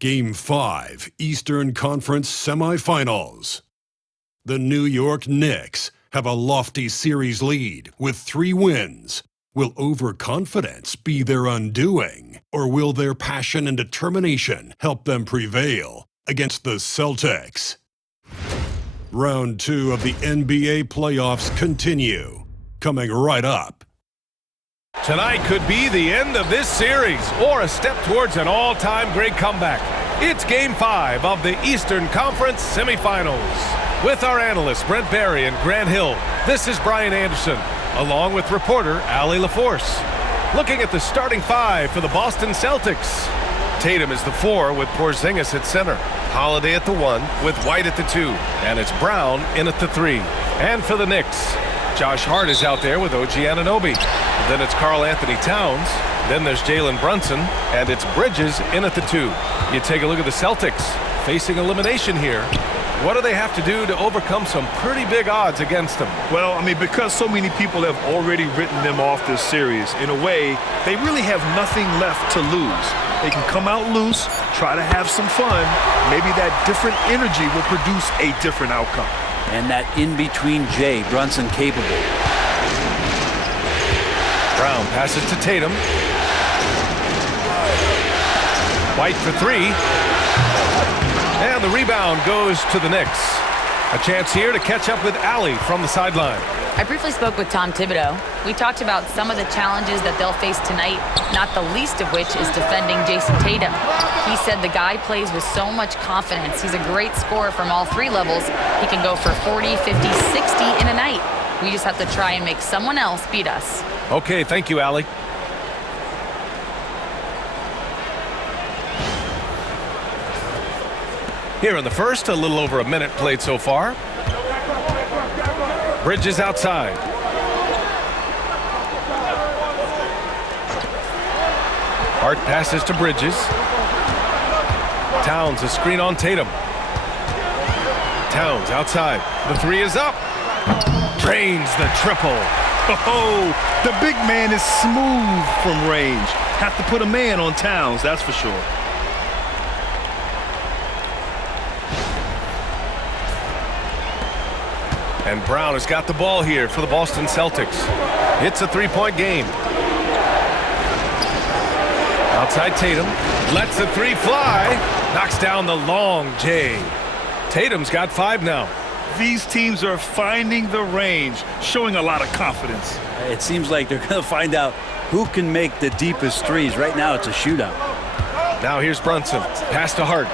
Game 5, Eastern Conference Semifinals. The New York Knicks have a lofty series lead with 3 wins. Will overconfidence be their undoing, or will their passion and determination help them prevail against the Celtics? Round 2 of the NBA playoffs continue, coming right up. Tonight could be the end of this series or a step towards an all-time great comeback. It's Game 5 of the Eastern Conference Semifinals. With our analysts Brent Barry and Grant Hill, this is Brian Anderson, along with reporter Allie LaForce. Looking at the starting 5 for the Boston Celtics. Tatum is the 4 with Porzingis at center. Holiday at the 1 with White at the 2. And it's Brown in at the 3. And for the Knicks, Josh Hart is out there with OG Anunoby. Then it's Karl Anthony Towns. Then there's Jalen Brunson. And it's Bridges in at the 2. You take a look at the Celtics facing elimination here. What do they have to do to overcome some pretty big odds against them? Well, because so many people have already written them off this series, in a way, they really have nothing left to lose. They can come out loose, try to have some fun. Maybe that different energy will produce a different outcome. And that in-between J, Brunson capable. Brown passes to Tatum. White for 3. And the rebound goes to the Knicks. A chance here to catch up with Allie from the sideline. I briefly spoke with Tom Thibodeau. We talked about some of the challenges that they'll face tonight, not the least of which is defending Jason Tatum. He said the guy plays with so much confidence. He's a great scorer from all 3 levels. He can go for 40, 50, 60 in a night. We just have to try and make someone else beat us. Okay, thank you, Allie. Here in the first, a little over a minute played so far. Bridges outside. Hart passes to Bridges. Towns, a screen on Tatum. Towns outside. The 3 is up. Drains the triple. Oh, the big man is smooth from range. Have to put a man on Towns, that's for sure. And Brown has got the ball here for the Boston Celtics. It's a 3-point game. Outside Tatum. Lets the 3 fly. Knocks down the long J. Tatum's got 5 now. These teams are finding the range, showing a lot of confidence. It seems like they're going to find out who can make the deepest threes. Right now it's a shootout. Now here's Brunson. Pass to Hart.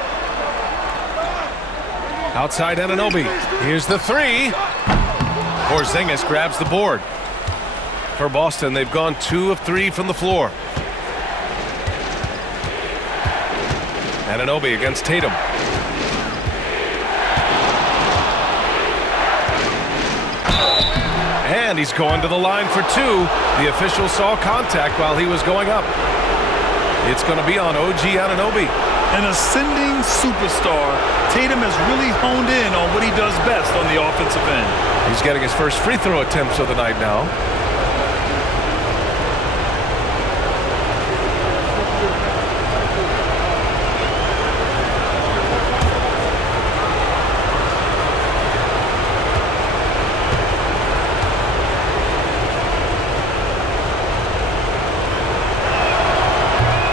Outside Anunoby. Here's the 3. Porzingis grabs the board. For Boston, they've gone 2 of 3 from the floor. Anunoby against Tatum. And he's going to the line for 2. The official saw contact while he was going up. It's going to be on OG Anunoby. An ascending superstar, Tatum has really honed in on what he does best on the offensive end. He's getting his first free throw attempts of the night now.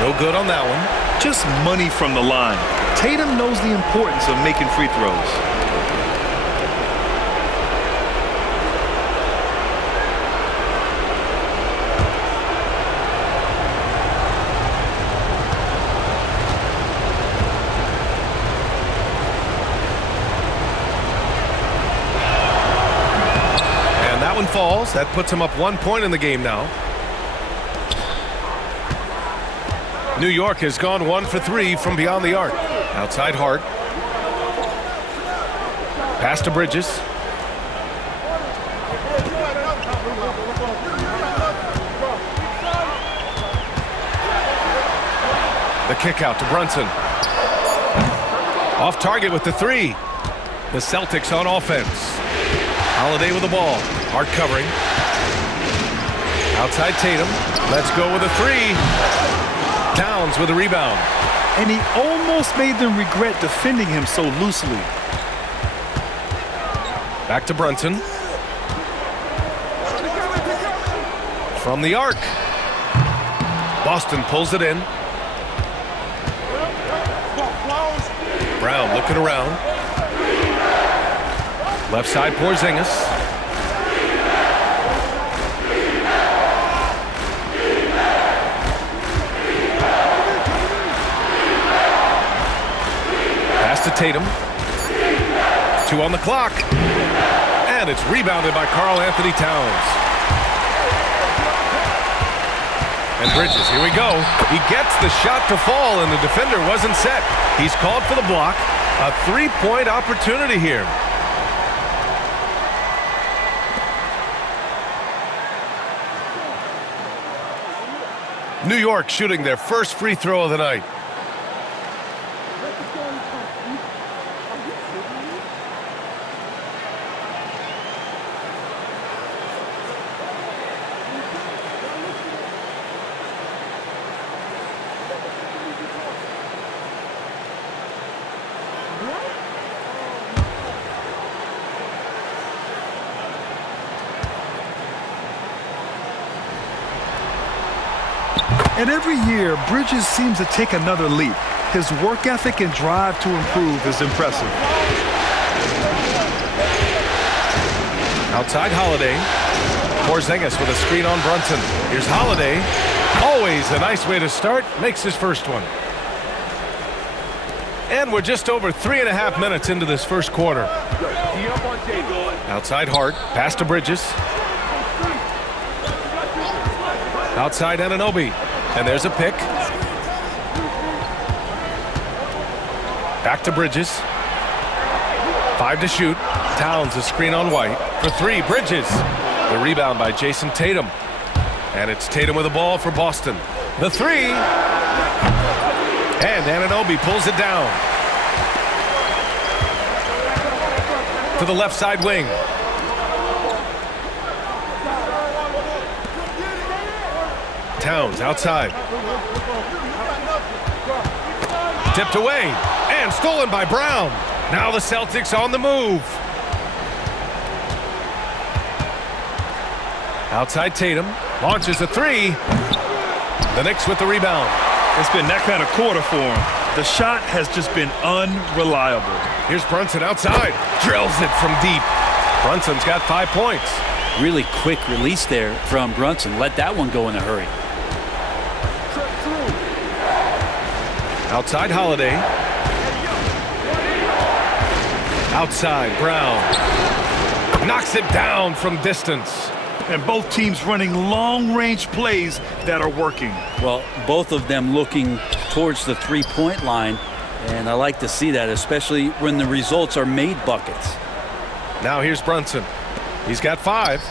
No good on that one. Just money from the line. Tatum knows the importance of making free throws. And that one falls. That puts him up 1 point in the game now. New York has gone 1 for 3 from beyond the arc. Outside Hart. Pass to Bridges. The kick out to Brunson. Off target with the 3. The Celtics on offense. Holiday with the ball. Hart covering. Outside Tatum. Let's go with a 3. Towns with a rebound. and he almost made them regret defending him so loosely. Back to Brunson. From the arc. Boston pulls it in. Brown looking around. Left side, Porzingis. Pass to Tatum. 2 on the clock. And it's rebounded by Karl Anthony Towns. And Bridges, here we go. He gets the shot to fall, and the defender wasn't set. He's called for the block. A 3-point opportunity here. New York shooting their first free throw of the night. And every year, Bridges seems to take another leap. His work ethic and drive to improve is impressive. Outside Holiday. Porzingis with a screen on Brunson. Here's Holiday. Always a nice way to start. Makes his first one. And we're just over 3.5 minutes into this first quarter. Outside Hart. Pass to Bridges. Outside Anunoby. And there's a pick. Back to Bridges. 5 to shoot. Towns a screen on White. For 3, Bridges. The rebound by Jason Tatum. And it's Tatum with the ball for Boston. The 3. And Anunoby pulls it down. To the left side wing. Towns outside. Tipped away and stolen by Brown. Now the Celtics on the move. Outside Tatum launches a 3. The Knicks with the rebound. It's been that kind of quarter for him. The shot has just been unreliable. Here's Brunson outside. Drills it from deep. Brunson's got 5 points. Really quick release there from Brunson. Let that one go in a hurry. Outside Holiday. Outside Brown. Knocks it down from distance. And both teams running long-range plays that are working. Well, both of them looking towards the three-point line, and I like to see that, especially when the results are made buckets. Now here's Brunson. He's got 5.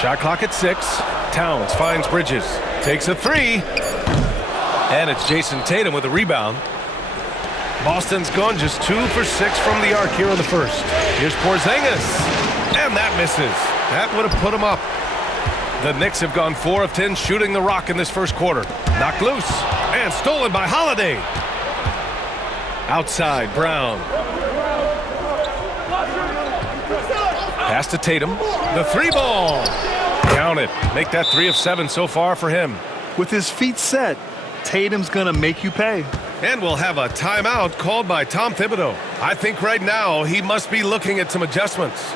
Shot clock at 6. Towns finds Bridges. Takes a 3. And it's Jason Tatum with a rebound. Boston's gone just 2 for 6 from the arc here in the first. Here's Porzingis. And that misses. That would have put him up. The Knicks have gone 4 of 10 shooting the rock in this first quarter. Knocked loose. And stolen by Holiday. Outside, Brown. Pass to Tatum. The 3 ball. Count it. Make that 3 of 7 so far for him. With his feet set, Tatum's going to make you pay. And we'll have a timeout called by Tom Thibodeau. I think right now he must be looking at some adjustments.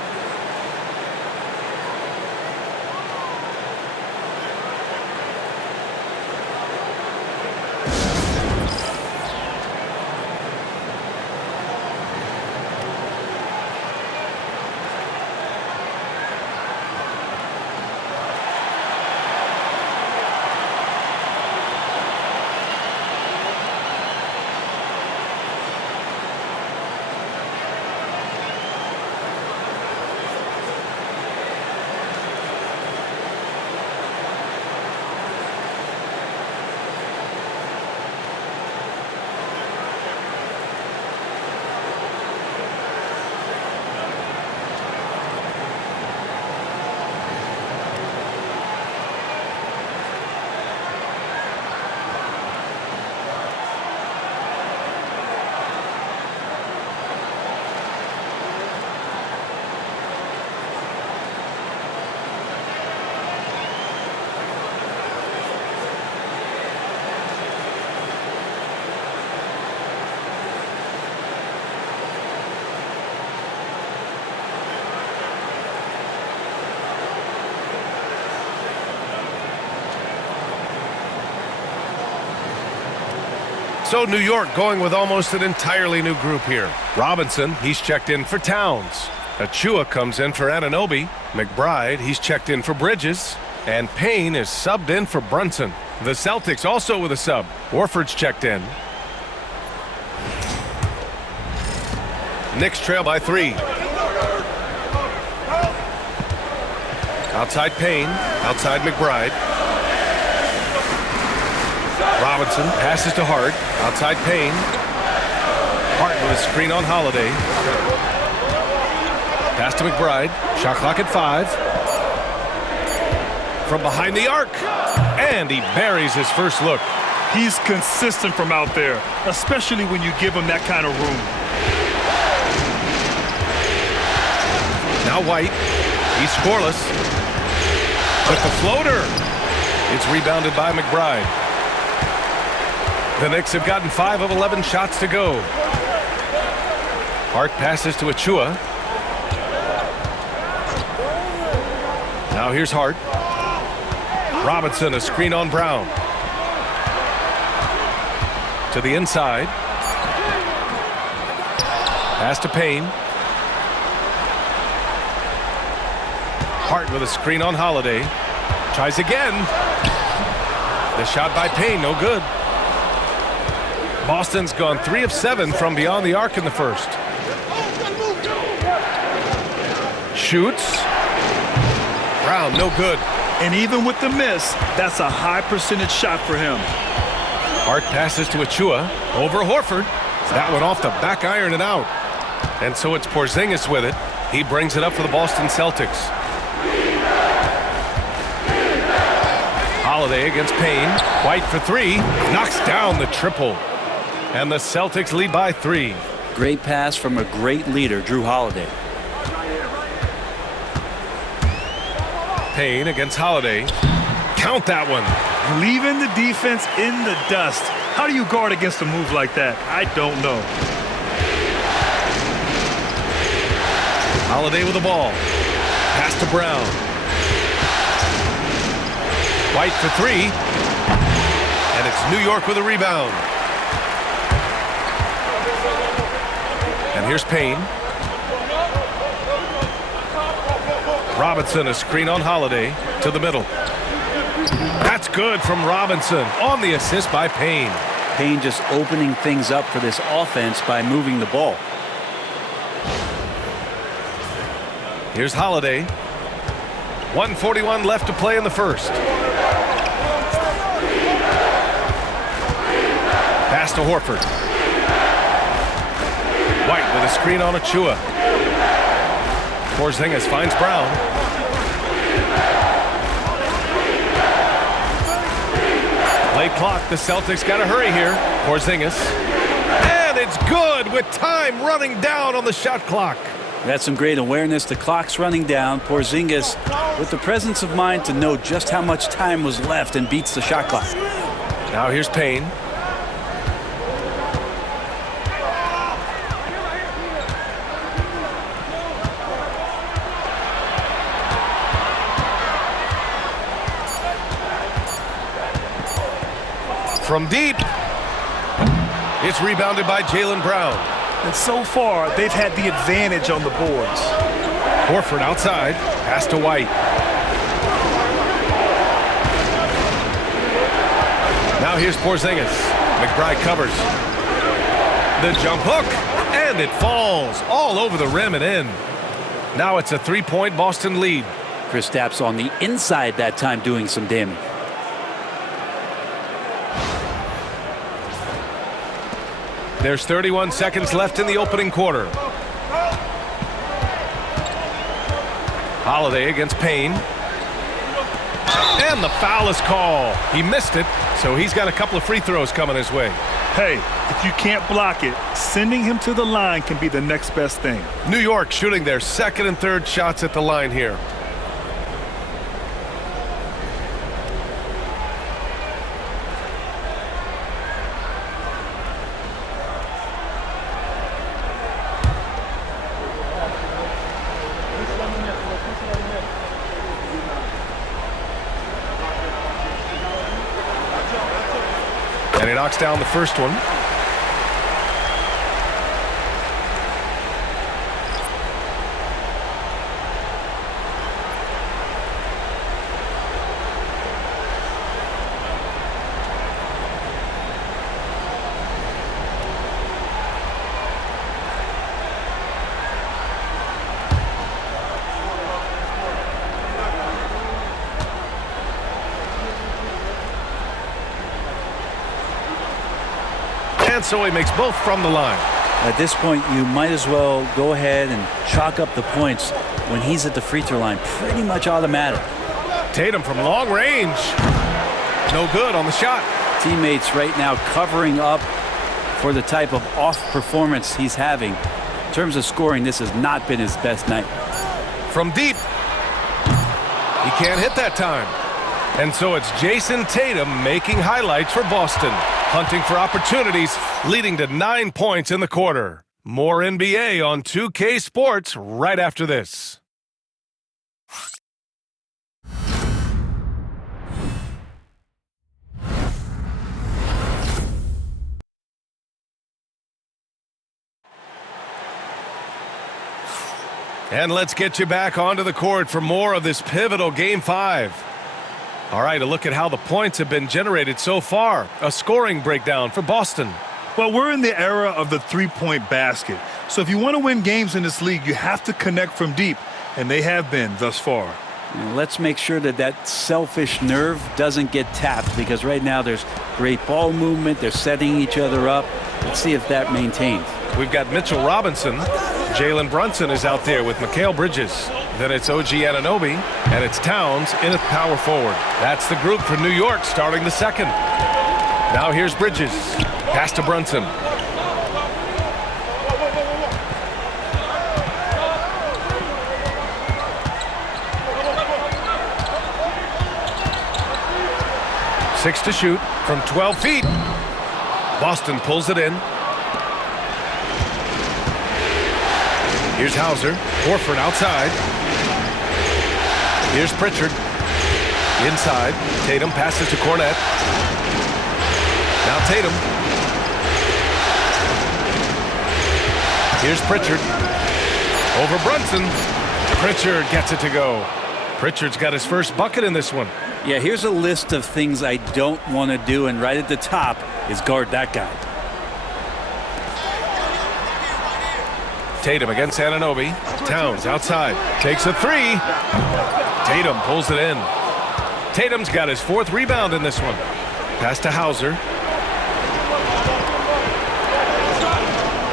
So New York going with almost an entirely new group here. Robinson, he's checked in for Towns. Achua comes in for Anunoby. McBride, he's checked in for Bridges. And Payne is subbed in for Brunson. The Celtics also with a sub. Warford's checked in. Knicks trail by 3. Outside Payne, outside McBride. Robinson passes to Hart, outside Payne. Hart with a screen on Holiday. Pass to McBride, shot clock at 5. From behind the arc, and he buries his first look. He's consistent from out there, especially when you give him that kind of room. Now White, he's scoreless. With the floater, it's rebounded by McBride. The Knicks have gotten 5 of 11 shots to go. Hart passes to Achua. Now here's Hart. Robinson, a screen on Brown. To the inside. Pass to Payne. Hart with a screen on Holiday. Tries again. The shot by Payne, no good. Boston's gone 3 of 7 from beyond the arc in the first. Shoots. Brown, no good. And even with the miss, that's a high percentage shot for him. Hart passes to Achua. Over Horford. That one off the back iron and out. And so it's Porzingis with it. He brings it up for the Boston Celtics. Holiday against Payne. White for 3. Knocks down the triple. And the Celtics lead by 3. Great pass from a great leader, Drew Holiday. Payne against Holiday. Count that one. Leaving the defense in the dust. How do you guard against a move like that? I don't know. Holiday with the ball. Pass to Brown. White for 3. And it's New York with a rebound. And here's Payne. Robinson, a screen on Holiday to the middle. That's good from Robinson on the assist by Payne. Payne just opening things up for this offense by moving the ball. Here's Holiday. 1:41 left to play in the first. Pass to Horford. White with a screen on Achua. Porzingis finds Brown. Late clock. The Celtics got to hurry here. Porzingis. And it's good with time running down on the shot clock. That's some great awareness. The clock's running down. Porzingis with the presence of mind to know just how much time was left and beats the shot clock. Now here's Payne. From deep. It's rebounded by Jaylen Brown. And so far, they've had the advantage on the boards. Horford outside. Pass to White. Now here's Porzingis. McBride covers. The jump hook. And it falls all over the rim and in. Now it's a 3-point Boston lead. Kristaps on the inside that time doing some damage. There's 31 seconds left in the opening quarter. Holiday against Payne. And the foul is called. He missed it, so he's got a couple of free throws coming his way. Hey, if you can't block it, sending him to the line can be the next best thing. New York shooting their second and third shots at the line here. And he knocks down the first one. and so he makes both from the line. At this point, you might as well go ahead and chalk up the points when he's at the free throw line. Pretty much automatic. Tatum from long range. No good on the shot. Teammates right now covering up for the type of off performance he's having. In terms of scoring, this has not been his best night. From deep. He can't hit that time. And so it's Jason Tatum making highlights for Boston, hunting for opportunities, leading to 9 points in the quarter. More NBA on 2K Sports right after this. And let's get you back onto the court for more of this pivotal Game 5. All right, a look at how the points have been generated so far. A scoring breakdown for Boston. Well, we're in the era of the three-point basket. So if you want to win games in this league, you have to connect from deep, and they have been thus far. Let's make sure that that selfish nerve doesn't get tapped, because right now there's great ball movement. They're setting each other up. Let's see if that maintains. We've got Mitchell Robinson. Jalen Brunson is out there with Mikal Bridges. Then it's OG Anunoby, and it's Towns in at power forward. That's the group for New York starting the second. Now here's Bridges. Pass to Brunson. Six to shoot from 12 feet. Boston pulls it in. Here's Hauser. Horford outside. Here's Pritchard. Inside. Tatum passes to Cornette. Now Tatum. Here's Pritchard. Over Brunson. Pritchard gets it to go. Pritchard's got his first bucket in this one. Yeah, here's a list of things I don't want to do, and right at the top is guard that guy. Tatum against Anunoby. Towns outside. Takes a three. Tatum pulls it in. Tatum's got his fourth rebound in this one. Pass to Hauser.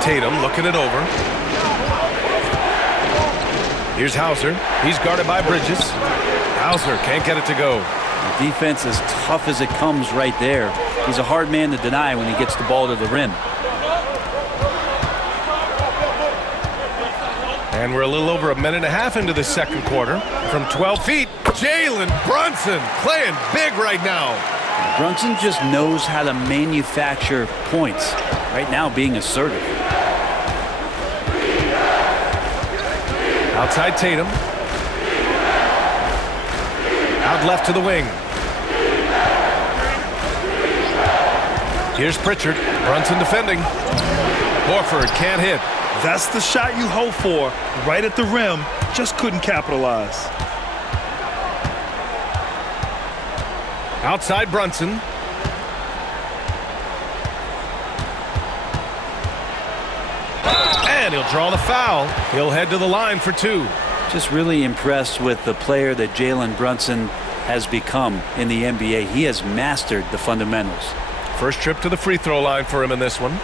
Tatum looking it over. Here's Hauser. He's guarded by Bridges. Hauser can't get it to go. The defense is tough as it comes right there. He's a hard man to deny when he gets the ball to the rim. And we're a little over a minute and a half into the second quarter. From 12 feet, Jalen Brunson playing big right now. Brunson just knows how to manufacture points. Right now being assertive. Outside Tatum. Out left to the wing. Here's Pritchard. Brunson defending. Horford can't hit. That's the shot you hope for. Right at the rim. Just couldn't capitalize. Outside Brunson. And he'll draw the foul. He'll head to the line for two. Just really impressed with the player that Jalen Brunson has become in the NBA. He has mastered the fundamentals. First trip to the free throw line for him in this one.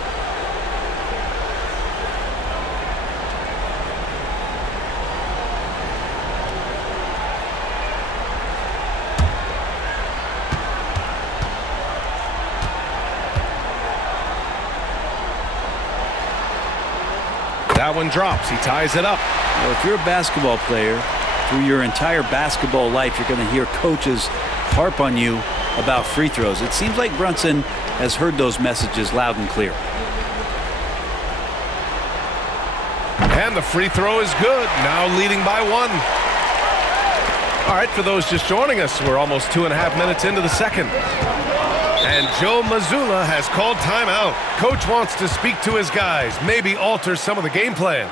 That one drops. He ties it up. Well, if you're a basketball player, through your entire basketball life, you're going to hear coaches harp on you about free throws. It seems like Brunson has heard those messages loud and clear. And the free throw is good. Now leading by one. All right, for those just joining us, we're almost 2.5 minutes into the second. And Joe Mazzulla has called timeout. Coach wants to speak to his guys, maybe alter some of the game plan.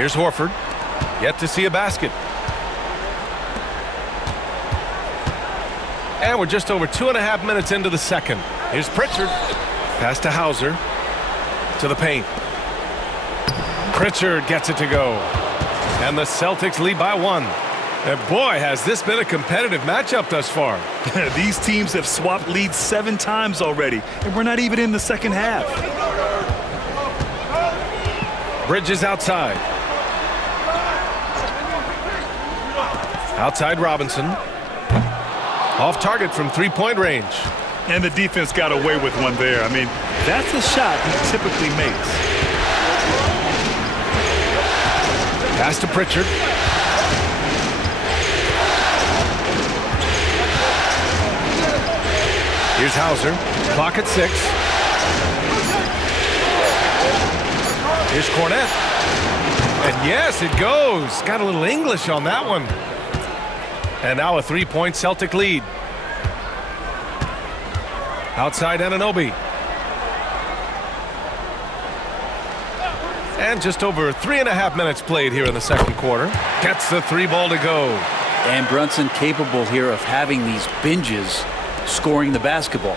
Here's Horford. Yet to see a basket. And we're just over 2.5 minutes into the second. Here's Pritchard. Pass to Hauser. To the paint. Pritchard gets it to go. And the Celtics lead by 1. And boy, has this been a competitive matchup thus far. These teams have swapped leads 7 times already, and we're not even in the second half. Bridges outside. Outside Robinson. Off target from three-point range. And the defense got away with one there. I mean, that's a shot he typically makes. Pass to Pritchard. Here's Hauser. Clock at 6. Here's Cornette. And yes, it goes. Got a little English on that one. And now a 3-point Celtic lead. Outside Anunoby. And just over 3.5 minutes played here in the second quarter. Gets the 3 ball to go. And Brunson capable here of having these binges scoring the basketball.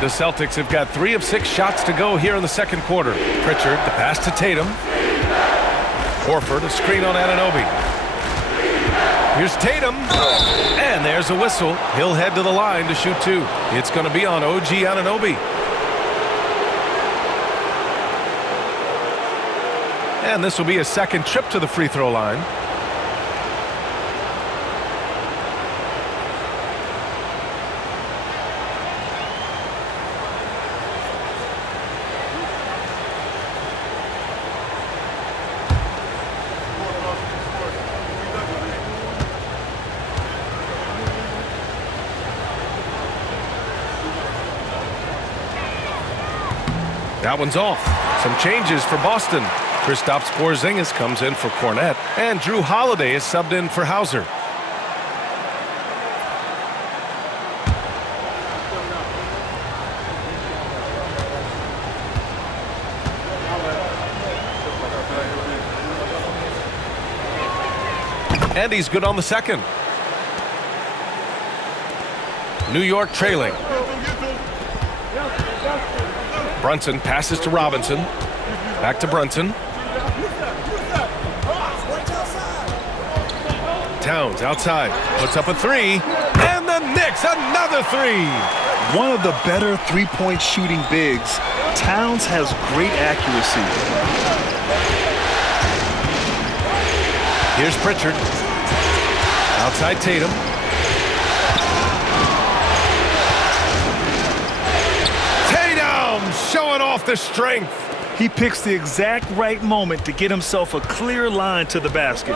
The Celtics have got 3 of 6 shots to go here in the second quarter. Pritchard, the pass to Tatum. Horford, a screen on Anunoby. Here's Tatum. And there's a whistle. He'll head to the line to shoot 2. It's going to be on OG Anunoby. And this will be a second trip to the free throw line. That one's off. Some changes for Boston. Kristaps Porzingis comes in for Cornette, and Drew Holiday is subbed in for Hauser. And he's good on the second. New York trailing. Brunson passes to Robinson. Back to Brunson. Towns outside. Puts up a 3. And the Knicks another 3. One of the better three-point shooting bigs. Towns has great accuracy. Here's Pritchard. Outside Tatum. Showing off the strength. He picks the exact right moment to get himself a clear line to the basket.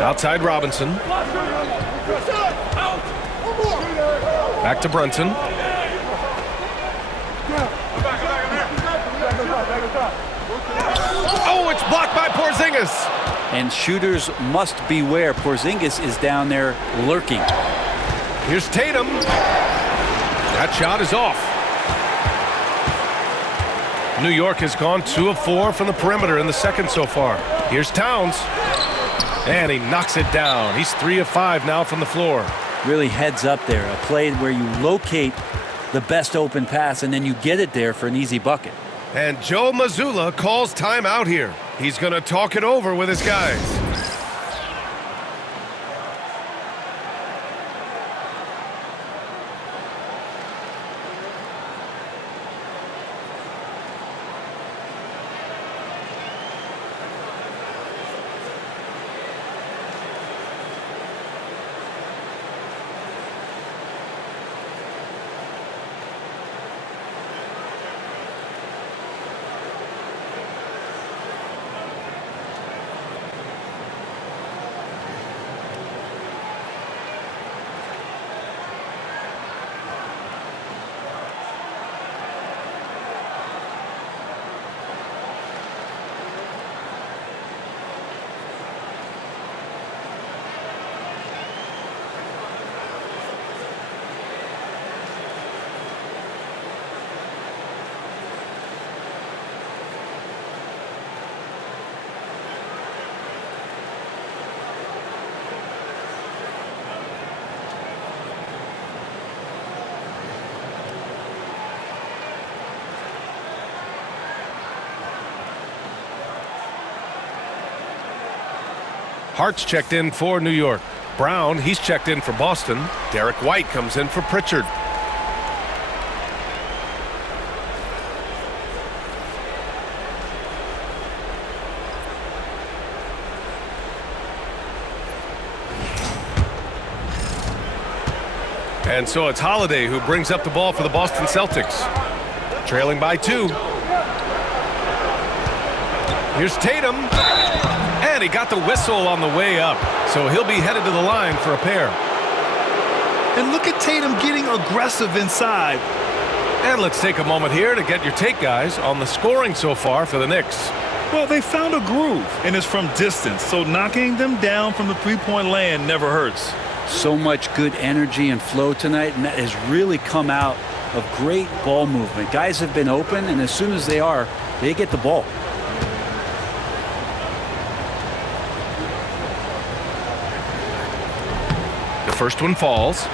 Outside Robinson. Back to Brunson. Oh, it's blocked by Porzingis. And shooters must beware. Porzingis is down there lurking. Here's Tatum. That shot is off. New York has gone 2 of 4 from the perimeter in the second so far. Here's Towns. And he knocks it down. He's 3 of 5 now from the floor. Really heads up there. A play where you locate the best open pass and then you get it there for an easy bucket. And Joe Mazzulla calls timeout here. He's going to talk it over with his guys. Hart's checked in for New York. Brown, he's checked in for Boston. Derek White comes in for Pritchard. And so it's Holiday who brings up the ball for the Boston Celtics. Trailing by 2. Here's Tatum. And he got the whistle on the way up. So he'll be headed to the line for a pair. And look at Tatum getting aggressive inside. And let's take a moment here to get your take, guys, on the scoring so far for the Knicks. Well, they found a groove, and it's from distance. So knocking them down from the three-point land never hurts. So much good energy and flow tonight, and that has really come out of great ball movement. Guys have been open, and as soon as they are, they get the ball. The first one falls.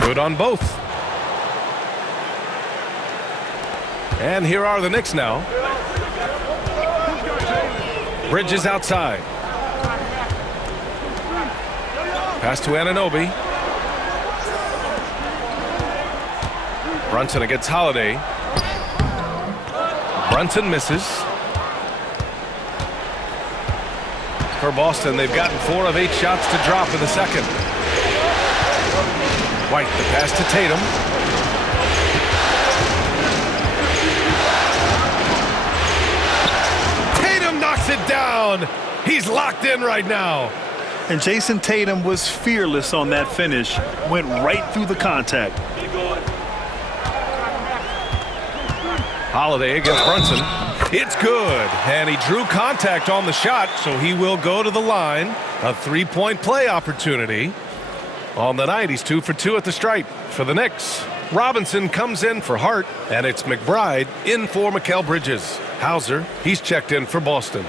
Good on both. And here are the Knicks now. Bridges outside. Pass to Anunoby. Brunson against Holiday. Brunson misses. For Boston, they've gotten 4 of 8 shots to drop in the second. White, the pass to Tatum. Tatum knocks it down. He's locked in right now. And Jason Tatum was fearless on that finish. Went right through the contact. Holiday against Brunson. It's good. And he drew contact on the shot, so he will go to the line. A 3-point play opportunity. On the night, he's 2 for 2 at the stripe for the Knicks. Robinson comes in for Hart, and it's McBride in for Mikal Bridges. Hauser, he's checked in for Boston.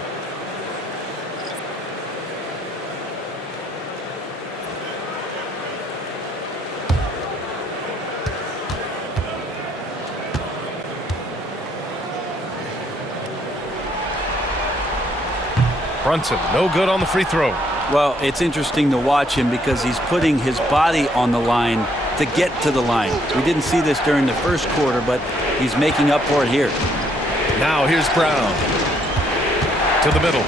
Brunson, no good on the free throw. Well, it's interesting to watch him because he's putting his body on the line to get to the line. We didn't see this during the first quarter, but he's making up for it here. Now here's Brown. To the middle.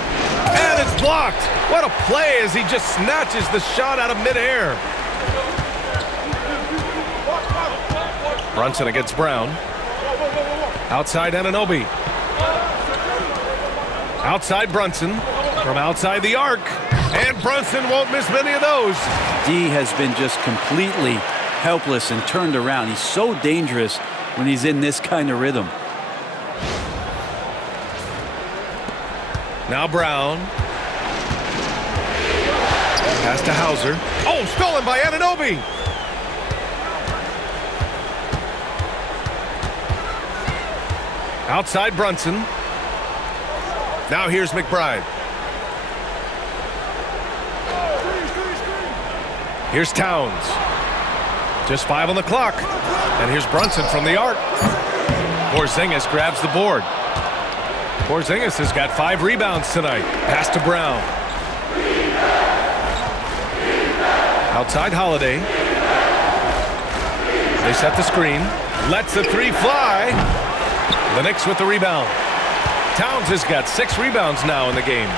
And it's blocked. What a play as he just snatches the shot out of midair. Brunson against Brown. Outside Anunoby. Outside Brunson. From outside the arc. And Brunson won't miss many of those. D has been just completely helpless and turned around. He's so dangerous when he's in this kind of rhythm. Now Brown. Pass to Hauser. Oh, stolen by Anunoby. Outside Brunson. Now here's McBride. Here's Towns. Just 5 on the clock. And here's Brunson from the arc. Porzingis grabs the board. Porzingis has got 5 rebounds tonight. Pass to Brown. Outside Holiday. They set the screen. Lets the 3 fly. The Knicks with the rebound. Towns has got 6 rebounds now in the game.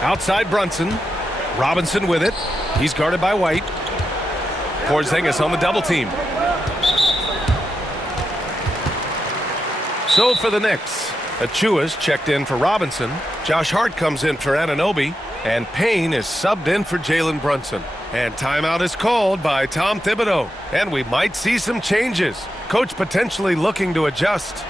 Outside Brunson. Robinson with it. He's guarded by White. Porzingis on the double team. So for the Knicks, Achua's checked in for Robinson. Josh Hart comes in for Anunoby. And Payne is subbed in for Jalen Brunson. And timeout is called by Tom Thibodeau. And we might see some changes. Coach potentially looking to adjust.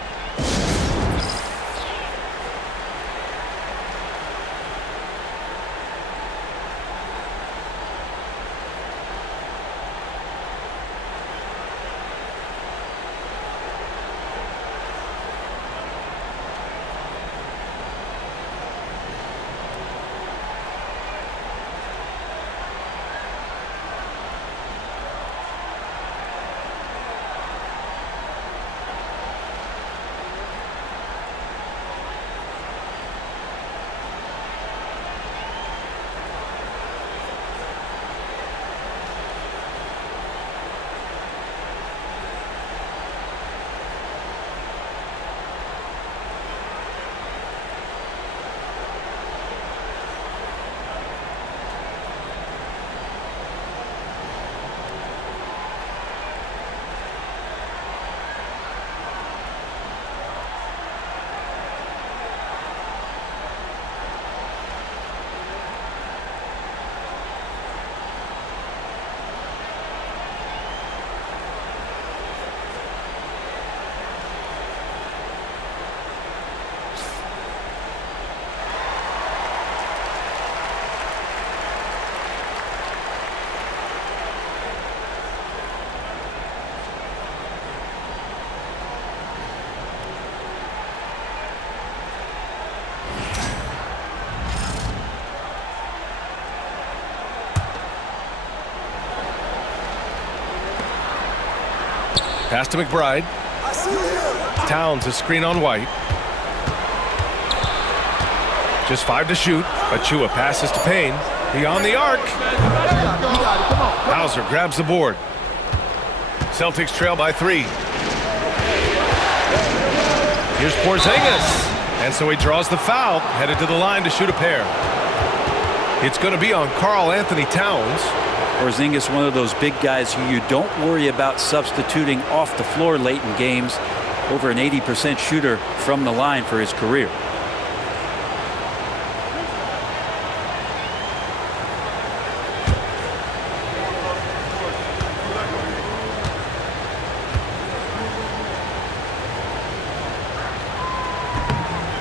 Pass to McBride. Towns a screen on White. Just 5 to shoot. Achua passes to Payne. Beyond the arc. Hauser grabs the board. Celtics trail by 3. Here's Porzingis. And so he draws the foul, headed to the line to shoot a pair. It's going to be on Karl Anthony Towns. Porzingis, one of those big guys who you don't worry about substituting off the floor late in games. Over an 80% shooter from the line for his career.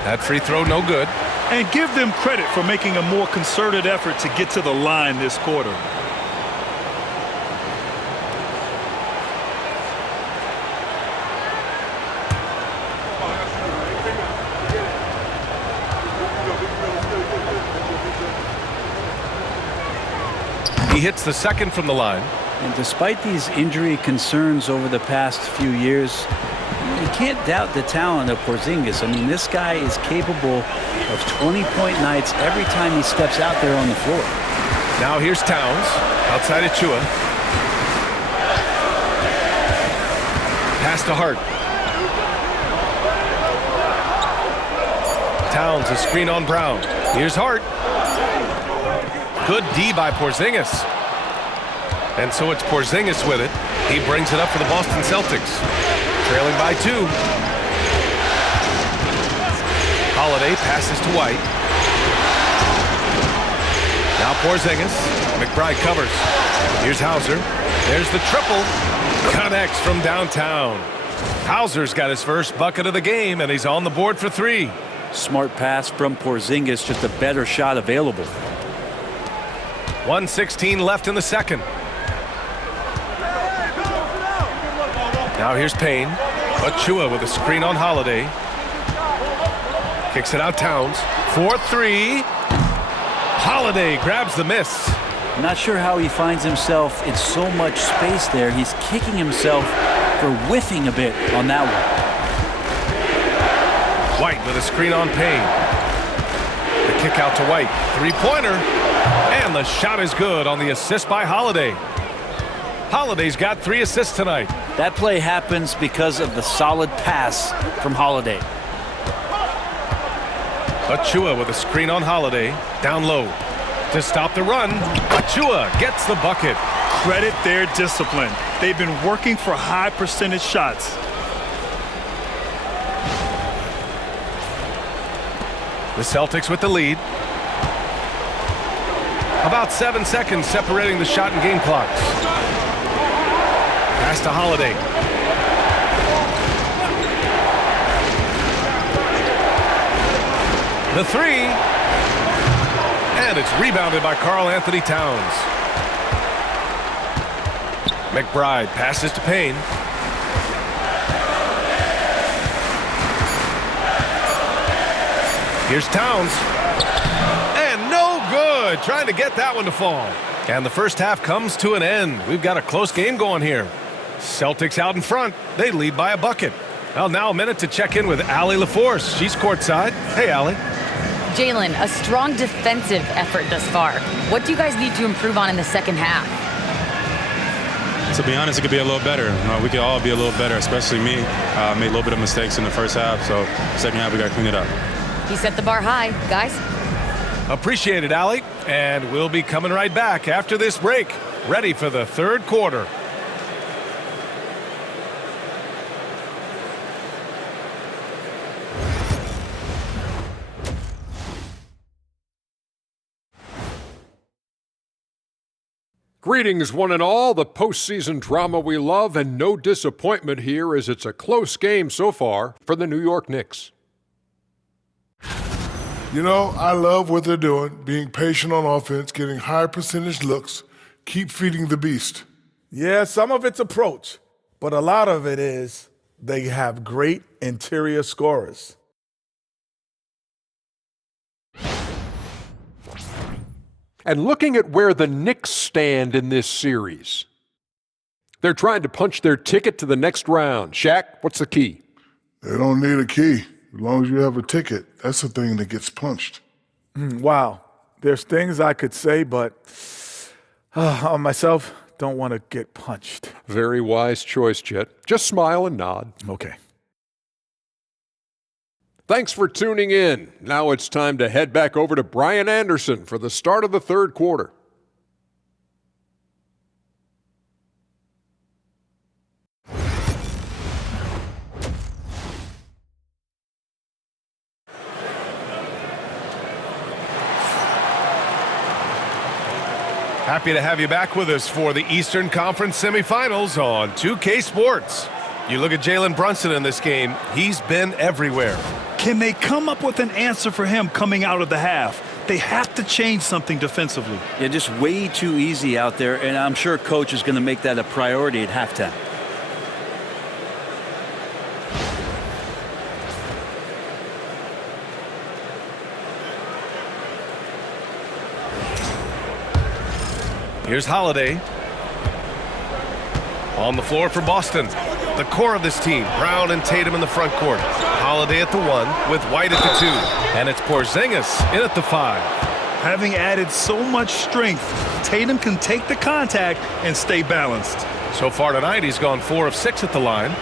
That free throw no good. And give them credit for making a more concerted effort to get to the line this quarter. He hits the second from the line. And despite these injury concerns over the past few years, you can't doubt the talent of Porzingis. I mean, this guy is capable of 20-point nights every time he steps out there on the floor. Now here's Towns, outside Achua. Pass to Hart. Towns a screen on Brown. Here's Hart. Good D by Porzingis. And so it's Porzingis with it. He brings it up for the Boston Celtics. Trailing by 2. Holiday passes to White. Now Porzingis. McBride covers. Here's Hauser. There's the triple. Connects from downtown. Hauser's got his first bucket of the game, and he's on the board for 3. Smart pass from Porzingis, just a better shot available. 1:16 left in the second. Now here's Payne. Achua with a screen on Holiday. Kicks it out Towns. 4-3. Holiday grabs the miss. Not sure how he finds himself in so much space there. He's kicking himself for whiffing a bit on that one. White with a screen on Payne. The kick out to White. 3-pointer. And the shot is good on the assist by Holiday. Holiday's got 3 assists tonight. That play happens because of the solid pass from Holiday. Achua with a screen on Holiday. Down low. To stop the run, Achua gets the bucket. Credit their discipline. They've been working for high percentage shots. The Celtics with the lead. About 7 seconds separating the shot and game clocks. Pass to Holiday. The 3. And it's rebounded by Karl Anthony Towns. McBride passes to Payne. Here's Towns. And no good. Trying to get that one to fall. And the first half comes to an end. We've got a close game going here. Celtics out in front. They lead by a bucket. Well, now a minute to check in with Allie LaForce. She's courtside. Hey, Allie. Jalen, a strong defensive effort thus far. What do you guys need to improve on in the second half? To be honest, it could be a little better. We could all be a little better, especially me. Made a little bit of mistakes in the first half, so second half we got to clean it up. He set the bar high, guys. Appreciate it, Allie. And we'll be coming right back after this break. Ready for the third quarter. Greetings, one and all. The postseason drama we love, and no disappointment here as it's a close game so far for the New York Knicks. You know, I love what they're doing, being patient on offense, getting high percentage looks, keep feeding the beast. Yeah, some of it's approach, but a lot of it is they have great interior scorers. And looking at where the Knicks stand in this series, They're trying to punch their ticket to the next round. Shaq, what's the key? They don't need a key. As long as you have a ticket, that's the thing that gets punched. Wow. There's things I could say, but on myself, don't want to get punched. Very wise choice, Jet. Just smile and nod. Okay. Thanks for tuning in. Now it's time to head back over to Brian Anderson for the start of the third quarter. Happy to have you back with us for the Eastern Conference Semifinals on 2K Sports. You look at Jalen Brunson in this game, he's been everywhere. Can they come up with an answer for him coming out of the half? They have to change something defensively. Yeah, just way too easy out there, and I'm sure coach is going to make that a priority at halftime. Here's Holiday. On the floor for Boston. The core of this team, Brown and Tatum in the front court. Holiday at the 1 with White at the 2. And it's Porzingis in at the 5. Having added so much strength, Tatum can take the contact and stay balanced. So far tonight, he's gone 4 of 6 at the line.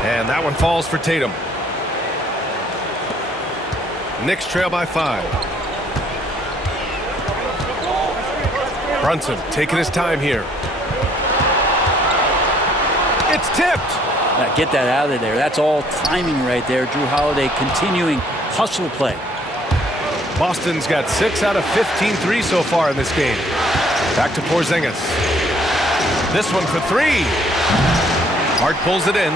And that one falls for Tatum. Knicks trail by 5. Brunson taking his time here. It's tipped. Now get that out of there. That's all timing right there. Drew Holiday continuing hustle play. Boston's got 6 out of 15 threes so far in this game. Back to Porzingis. This one for 3. Hart pulls it in.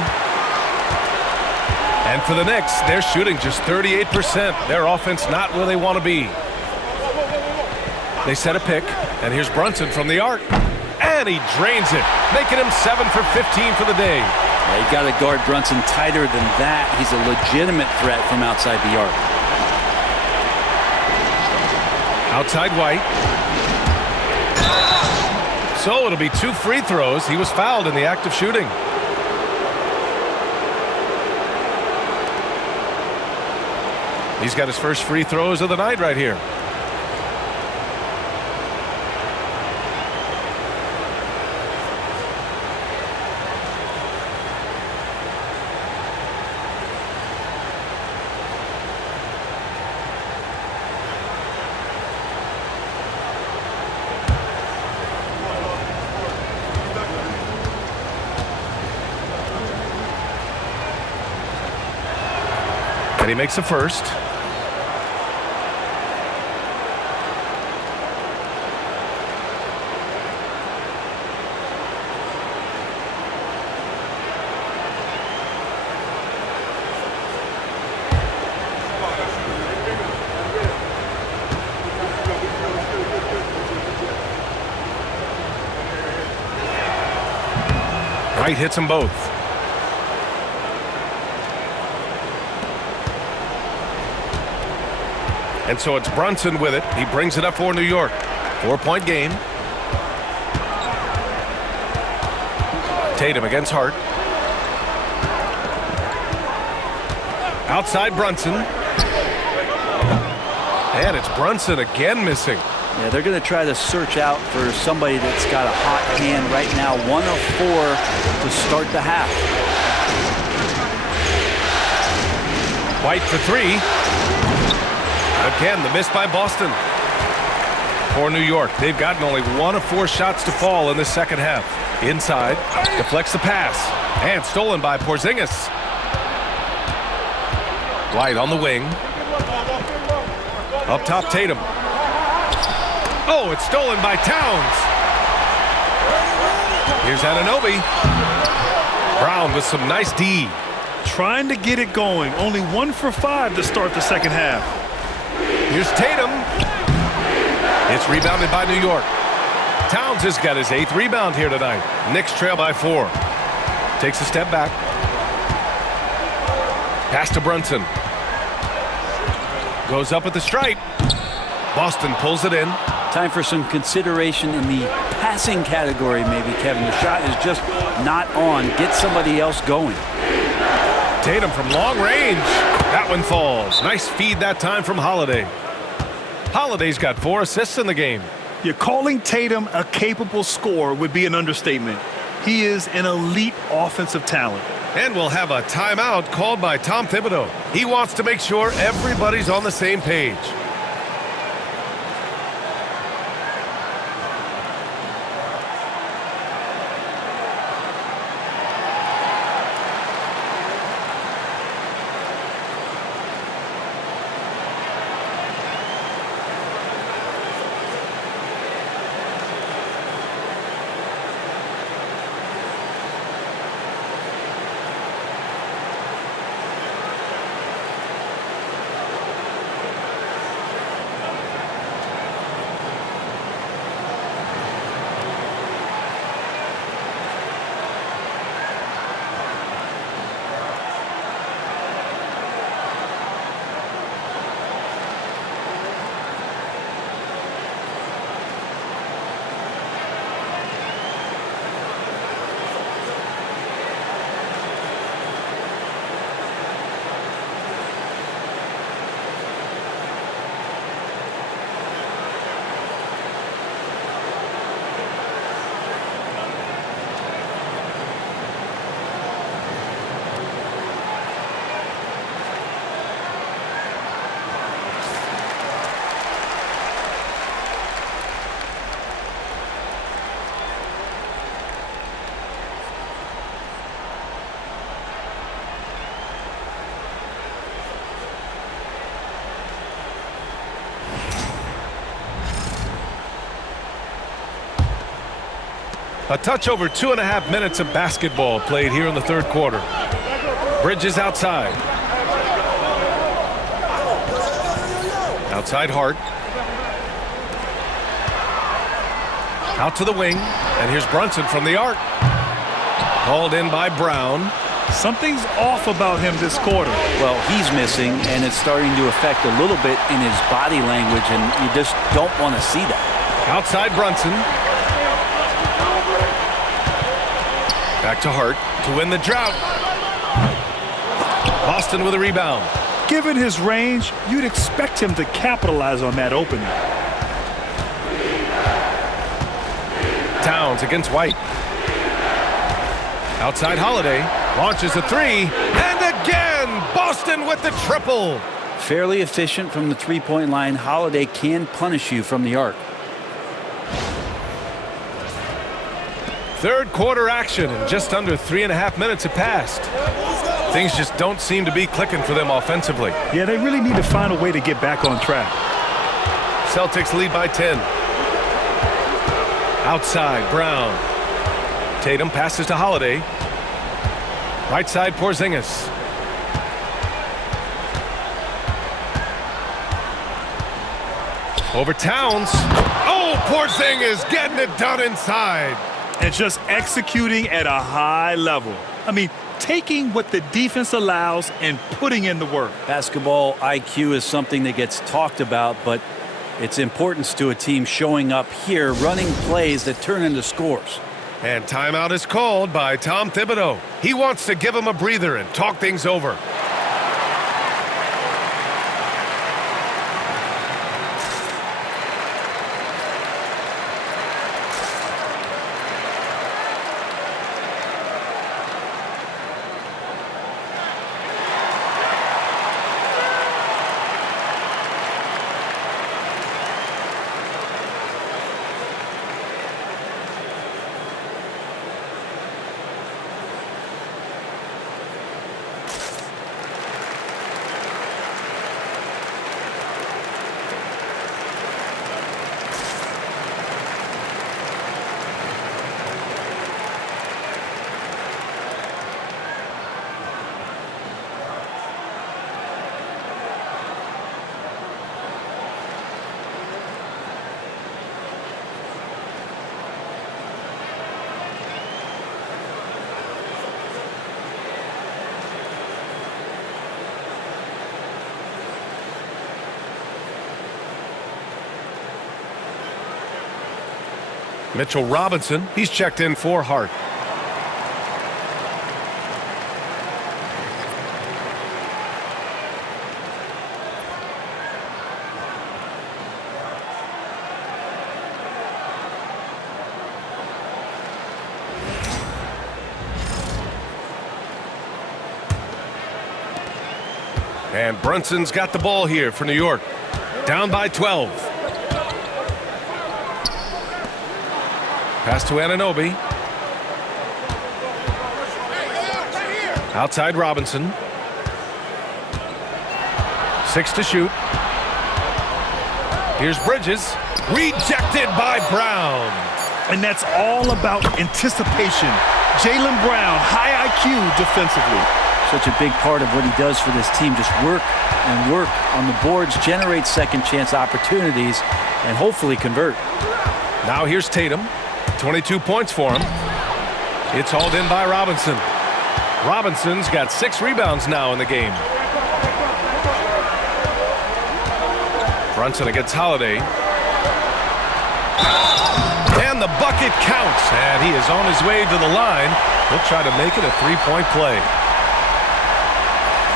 And for the Knicks, they're shooting just 38%. Their offense not where they want to be. They set a pick, and here's Brunson from the arc. And he drains it, making him 7 for 15 for the day. Yeah, you got to guard Brunson tighter than that. He's a legitimate threat from outside the arc. Outside White. So it'll be 2 free throws. He was fouled in the act of shooting. He's got his first free throws of the night right here. And he makes the first. White hits them both. And so it's Brunson with it. He brings it up for New York. 4-point game. Tatum against Hart. Outside Brunson. And it's Brunson again missing. Yeah, they're going to try to search out for somebody that's got a hot hand right now. 1 of 4 to start the half. White for 3. Again, the miss by Boston. For New York, they've gotten only 1 of 4 shots to fall in the second half. Inside, deflects the pass. And stolen by Porzingis. White on the wing. Up top, Tatum. Oh, it's stolen by Towns. Here's Anunoby. Brown with some nice D. Trying to get it going. Only 1 for 5 to start the second half. Here's Tatum. It's rebounded by New York. Towns has got his 8th rebound here tonight. Knicks trail by 4. Takes a step back. Pass to Brunson. Goes up at the stripe. Boston pulls it in. Time for some consideration in the passing category, maybe, Kevin. The shot is just not on. Get somebody else going. Tatum from long range. That one falls. Nice feed that time from Holiday. Holiday's got 4 assists in the game. You're calling Tatum a capable scorer would be an understatement. He is an elite offensive talent. And we'll have a timeout called by Tom Thibodeau. He wants to make sure everybody's on the same page. A touch over 2.5 minutes of basketball played here in the third quarter. Bridges outside. Outside Hart. Out to the wing. And here's Brunson from the arc. Hauled in by Brown. Something's off about him this quarter. Well, he's missing, and it's starting to affect a little bit in his body language, and you just don't want to see that. Outside Brunson. Back to Hart to win the drought. Boston with a rebound. Given his range, you'd expect him to capitalize on that opening. Towns against White. Outside Holiday. Launches a 3. And again, Boston with the triple. Fairly efficient from the three-point line. Holiday can punish you from the arc. Third quarter action, and just under 3.5 minutes have passed. Things just don't seem to be clicking for them offensively. Yeah, they really need to find a way to get back on track. Celtics lead by 10. Outside, Brown. Tatum passes to Holiday. Right side, Porzingis. Over Towns. Oh, Porzingis getting it done inside. And just executing at a high level. I mean, taking what the defense allows and putting in the work. Basketball IQ is something that gets talked about, but its importance to a team showing up here, running plays that turn into scores. And timeout is called by Tom Thibodeau. He wants to give him a breather and talk things over. Mitchell Robinson, he's checked in for Hart. And Brunson's got the ball here for New York. Down by 12. Pass to Anunoby. Outside Robinson. 6 to shoot. Here's Bridges. Rejected by Brown. And that's all about anticipation. Jaylen Brown, high IQ defensively. Such a big part of what he does for this team. Just work and work on the boards, generate second chance opportunities, and hopefully convert. Now here's Tatum. 22 points for him. It's hauled in by Robinson. Robinson's got 6 rebounds now in the game. Brunson against Holiday. And the bucket counts. And he is on his way to the line. He'll try to make it a 3-point play.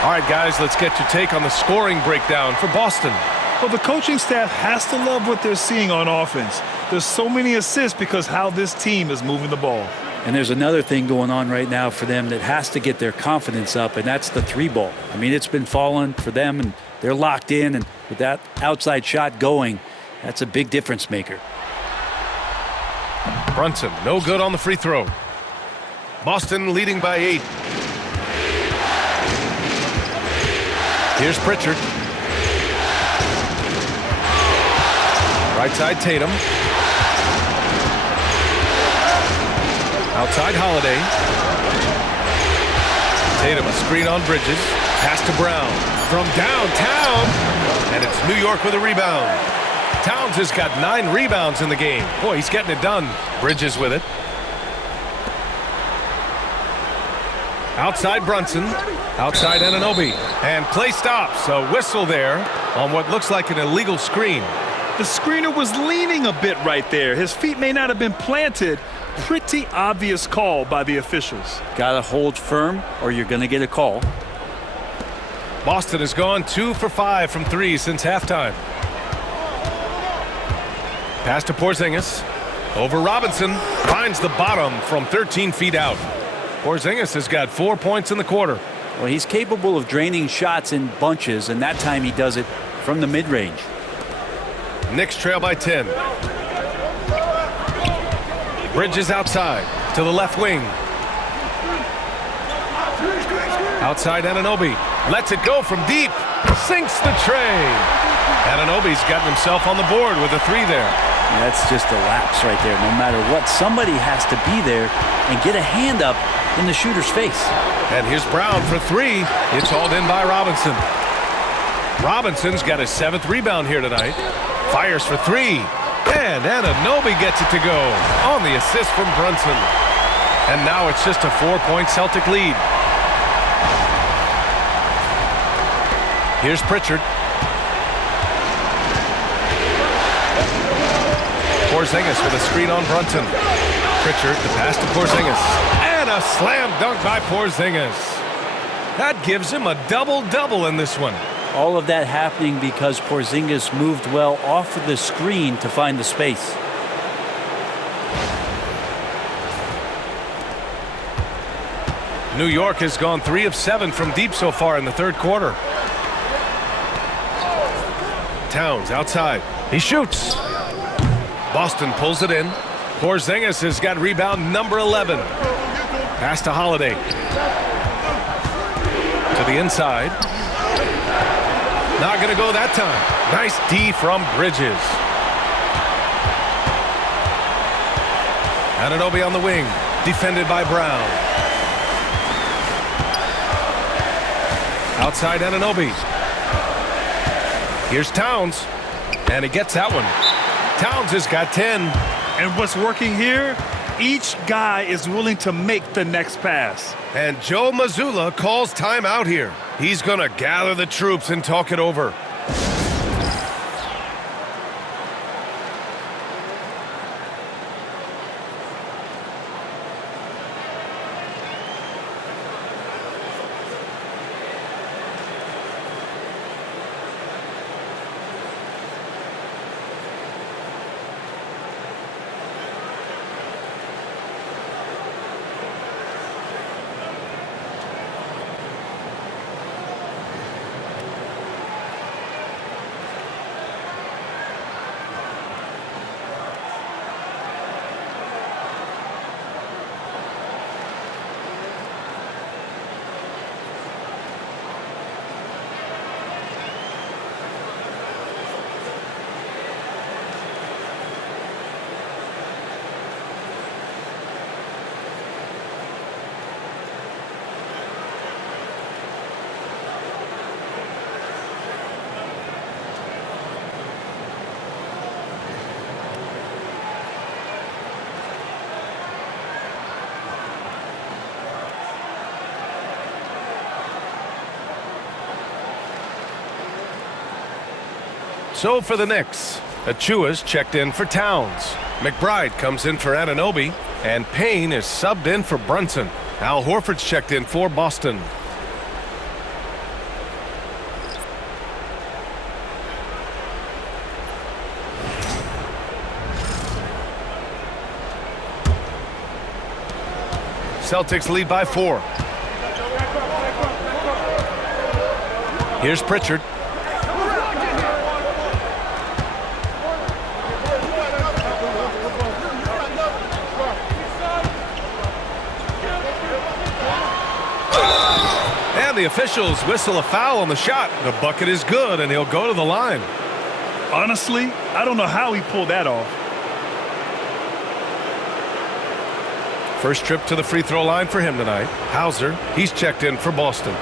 All right, guys, let's get your take on the scoring breakdown for Boston. Well, the coaching staff has to love what they're seeing on offense. There's so many assists because how this team is moving the ball. And there's another thing going on right now for them that has to get their confidence up, and that's the 3-ball. I mean, it's been falling for them, and they're locked in, and with that outside shot going, that's a big difference maker. Brunson, no good on the free throw. Boston leading by 8. Here's Pritchard. Right side Tatum. Outside Holiday. Tatum, a screen on Bridges. Pass to Brown. From downtown. And it's New York with a rebound. Towns has got 9 rebounds in the game. Boy, he's getting it done. Bridges with it. Outside Brunson. Outside Anunoby. And play stops. A whistle there on what looks like an illegal screen. The screener was leaning a bit right there. His feet may not have been planted. Pretty obvious call by the officials. Gotta hold firm or you're gonna get a call. Boston has gone 2 for 5 from 3 since halftime. Pass to Porzingis. Over Robinson. Finds the bottom from 13 feet out. Porzingis has got 4 points in the quarter. Well, he's capable of draining shots in bunches, and that time he does it from the mid-range. Knicks trail by 10. Bridges outside to the left wing. Outside Anunoby. Lets it go from deep. Sinks the tray. Anunoby's gotten himself on the board with a 3 there. That's just a lapse right there. No matter what, somebody has to be there and get a hand up in the shooter's face. And here's Brown for 3. It's hauled in by Robinson. Robinson's got his 7th rebound here tonight. Fires for 3. And Anunoby gets it to go on the assist from Brunson. And now it's just a 4-point Celtic lead. Here's Pritchard. Porzingis with a screen on Brunson. Pritchard, the pass to Porzingis. And a slam dunk by Porzingis. That gives him a double-double in this one. All of that happening because Porzingis moved well off of the screen to find the space. New York has gone 3 of 7 from deep so far in the third quarter. Towns outside. He shoots. Boston pulls it in. Porzingis has got rebound number 11. Pass to Holiday. To the inside. Not going to go that time. Nice D from Bridges. Anunoby on the wing. Defended by Brown. Outside Anunoby. Here's Towns. And he gets that one. Towns has got 10. And what's working here? Each guy is willing to make the next pass. And Joe Mazzulla calls timeout here. He's going to gather the troops and talk it over. So for the Knicks, Achua's checked in for Towns. McBride comes in for Anunoby, and Payne is subbed in for Brunson. Al Horford's checked in for Boston. Celtics lead by 4. Here's Pritchard. And the officials whistle a foul on the shot. The bucket is good, and he'll go to the line. Honestly, I don't know how he pulled that off. First trip to the free throw line for him tonight. Hauser, he's checked in for Boston.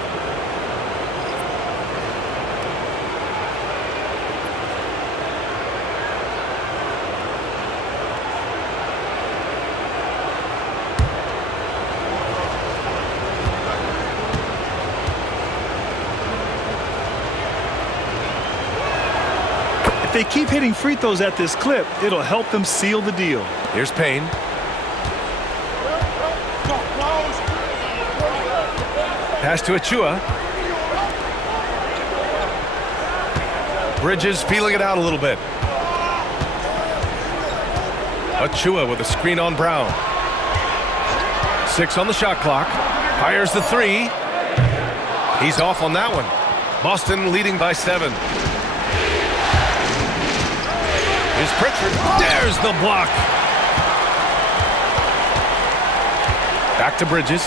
If they keep hitting free throws at this clip, it'll help them seal the deal. Here's Payne. Pass to Achua. Bridges feeling it out a little bit. Achua with a screen on Brown. 6 on the shot clock. Fires the 3. He's off on that one. Boston leading by 7. Here's Pritchard. There's the block. Back to Bridges.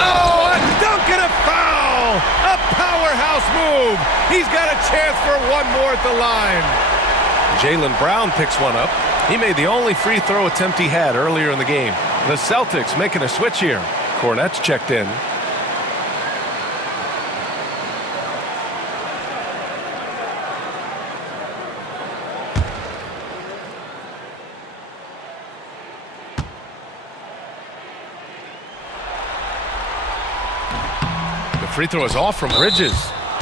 Oh, a dunk and a foul! A powerhouse move. He's got a chance for one more at the line. Jaylen Brown picks one up. He made the only free throw attempt he had earlier in the game. The Celtics making a switch here. Cornette's checked in. Free throw is off from Bridges.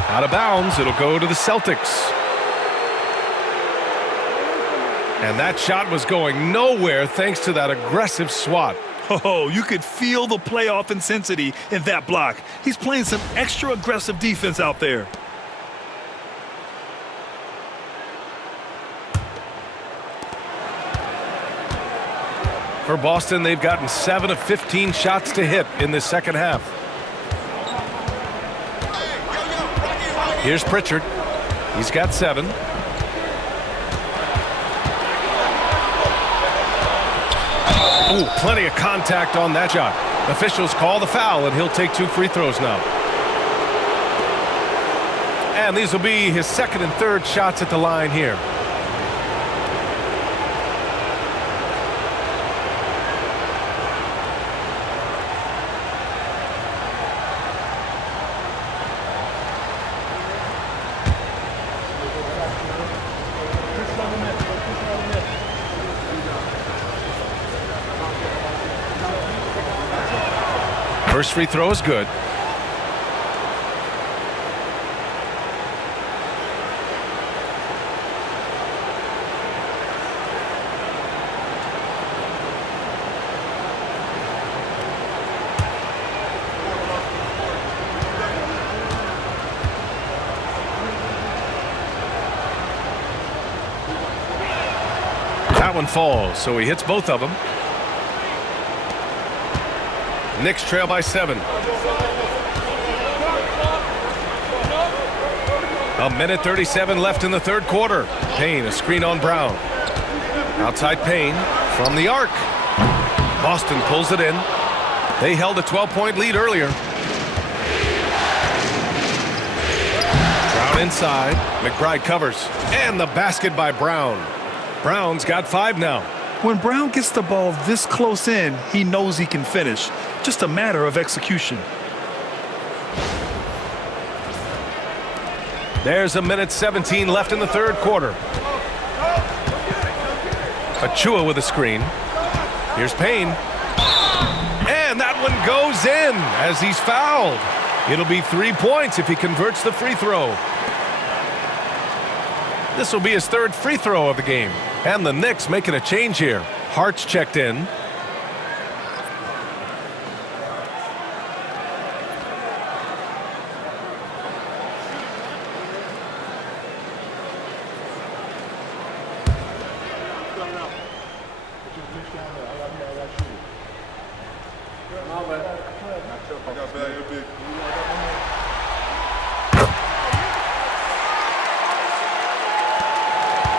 Out of bounds, it'll go to the Celtics. And that shot was going nowhere thanks to that aggressive swat. Oh, you could feel the playoff intensity in that block. He's playing some extra aggressive defense out there. For Boston, they've gotten 7 of 15 shots to hit in this second half. Here's Pritchard. He's got 7. Ooh, plenty of contact on that shot. Officials call the foul, and he'll take 2 free throws now. And these will be his second and third shots at the line here. First free throw is good. That one falls, so he hits both of them. Knicks trail by 7. A minute 37 left in the third quarter. Payne, a screen on Brown. Outside Payne from the arc. Boston pulls it in. They held a 12-point lead earlier. Brown inside. McBride covers. And the basket by Brown. Brown's got 5 now. When Brown gets the ball this close in, he knows he can finish. Just a matter of execution. There's a minute 17 left in the third quarter. Achua with a screen. Here's Payne. And that one goes in as he's fouled. It'll be 3 points if he converts the free throw. This will be his third free throw of the game. And the Knicks making a change here. Hart's checked in.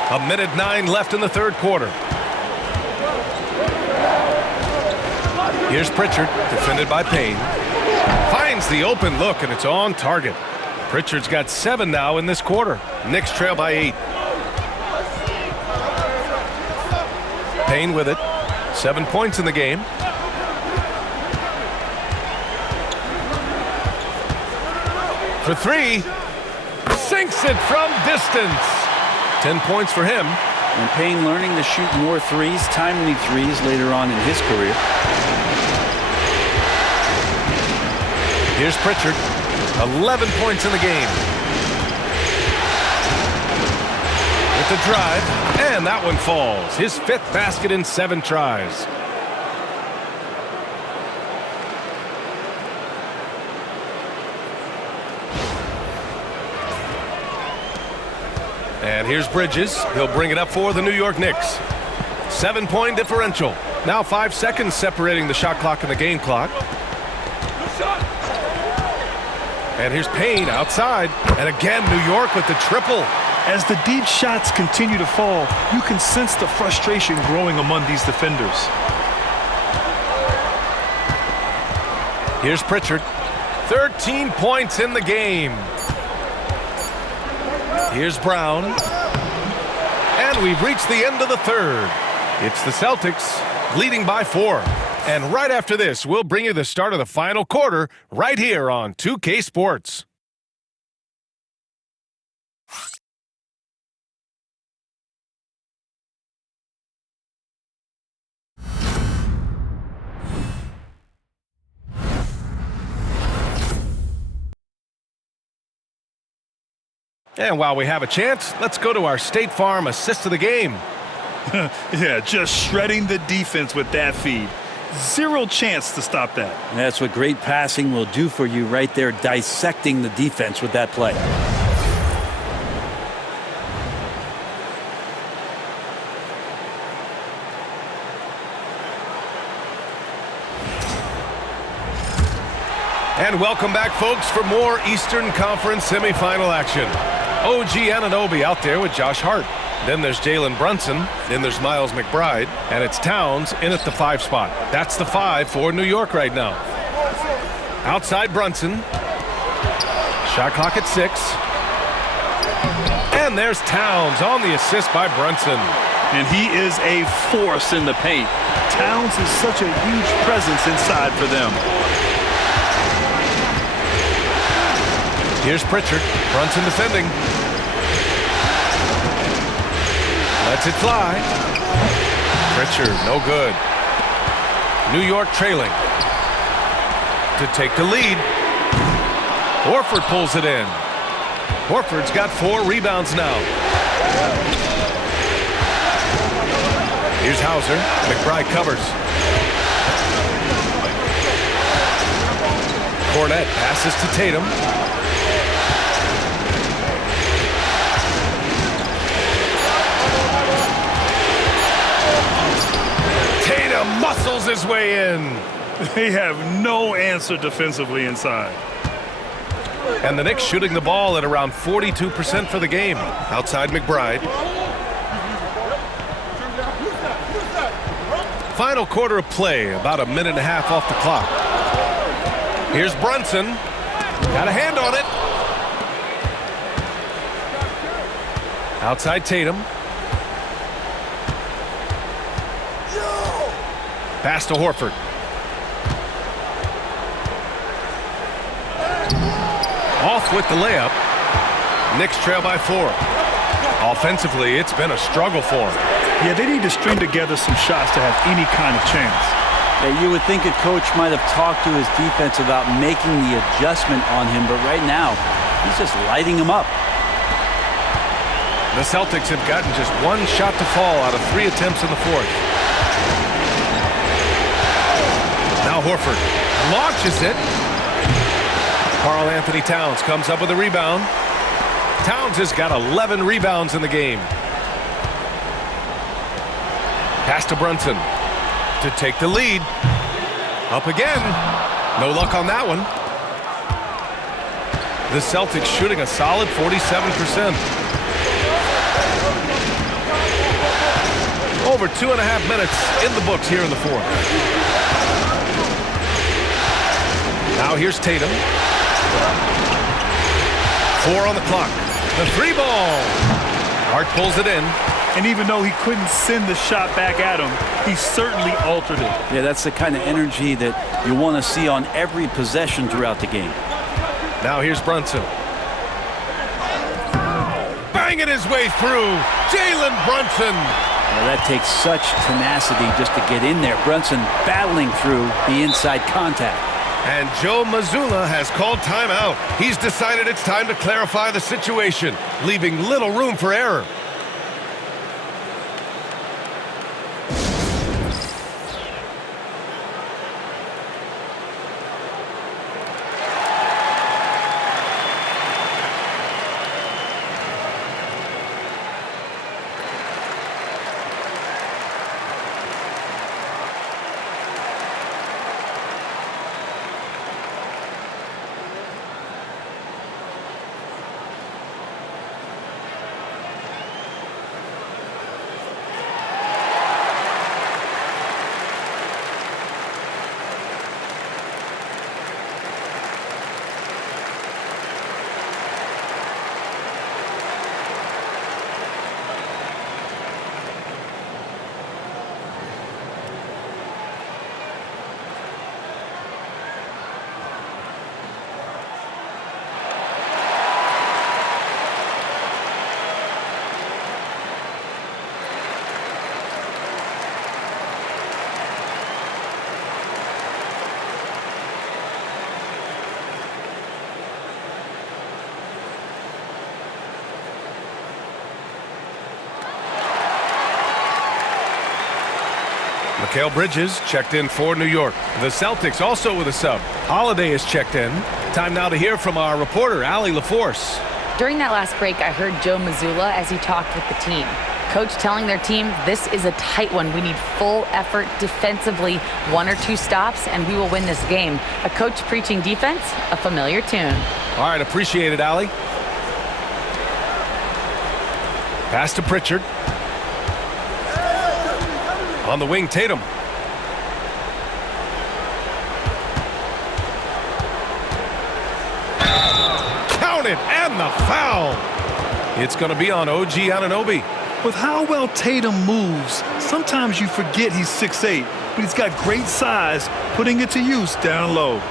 A minute 9 left in the third quarter. Here's Pritchard, defended by Payne. Finds the open look, and it's on target. Pritchard's got 7 now in this quarter. Knicks trail by 8. Payne with it. 7 points in the game. For 3. Sinks it from distance. 10 points for him. And Payne learning to shoot more threes, timely threes later on in his career. Here's Pritchard. 11 points in the game. With the drive, and that one falls. His 5th basket in 7 tries. And here's Bridges. He'll bring it up for the New York Knicks. 7-point differential. Now 5 seconds separating the shot clock and the game clock. And here's Payne outside. And again, New York with the triple. As the deep shots continue to fall, you can sense the frustration growing among these defenders. Here's Pritchard. 13 points in the game. Here's Brown. And we've reached the end of the third. It's the Celtics leading by 4. And right after this, we'll bring you the start of the final quarter right here on 2K Sports. And while we have a chance, let's go to our State Farm assist of the game. Yeah, just shredding the defense with that feed. 0 chance to stop that. And that's what great passing will do for you right there, dissecting the defense with that play. And welcome back, folks, for more Eastern Conference semifinal action. OG Anunoby out there with Josh Hart. Then there's Jalen Brunson. Then there's Miles McBride. And it's Towns in at the 5 spot. That's the 5 for New York right now. Outside Brunson. Shot clock at 6. And there's Towns on the assist by Brunson. And he is a force in the paint. Towns is such a huge presence inside for them. Here's Pritchard. Brunson defending. Lets it fly. Pritchard, no good. New York trailing. To take the lead. Horford pulls it in. Horford's got 4 rebounds now. Here's Hauser. McBride covers. Cornette passes to Tatum. Muscles his way in. They have no answer defensively inside. And the Knicks shooting the ball at around 42% for the game. Outside McBride. Final quarter of play, about a minute and a half off the clock. Here's Brunson. Got a hand on it. Outside Tatum. Pass to Horford. Off with the layup. Knicks trail by 4. Offensively, it's been a struggle for them. Yeah, they need to string together some shots to have any kind of chance. Yeah, you would think a coach might have talked to his defense about making the adjustment on him, but right now, he's just lighting him up. The Celtics have gotten just one shot to fall out of 3 attempts in the fourth. Now Horford launches it. Karl Anthony Towns comes up with a rebound. Towns has got 11 rebounds in the game. Pass to Brunson to take the lead. Up again. No luck on that one. The Celtics shooting a solid 47%. Over 2.5 minutes in the books here in the fourth. Now here's Tatum. 4 on the clock. The 3 ball. Hart pulls it in. And even though he couldn't send the shot back at him, he certainly altered it. Yeah, that's the kind of energy that you want to see on every possession throughout the game. Now here's Brunson. Banging his way through. Jalen Brunson. Well, that takes such tenacity just to get in there. Brunson battling through the inside contact. And Joe Mazzulla has called timeout. He's decided it's time to clarify the situation, leaving little room for error. Mikal Bridges checked in for New York. The Celtics also with a sub. Holiday is checked in. Time now to hear from our reporter, Allie LaForce. During that last break, I heard Joe Mazzulla as he talked with the team. Coach telling their team, this is a tight one. We need full effort defensively, 1 or 2 stops, and we will win this game. A coach preaching defense, a familiar tune. All right, appreciate it, Allie. Pass to Pritchard. On the wing, Tatum. Count it, and the foul. It's going to be on OG Anunoby. With how well Tatum moves, sometimes you forget he's 6'8", but he's got great size, putting it to use down low.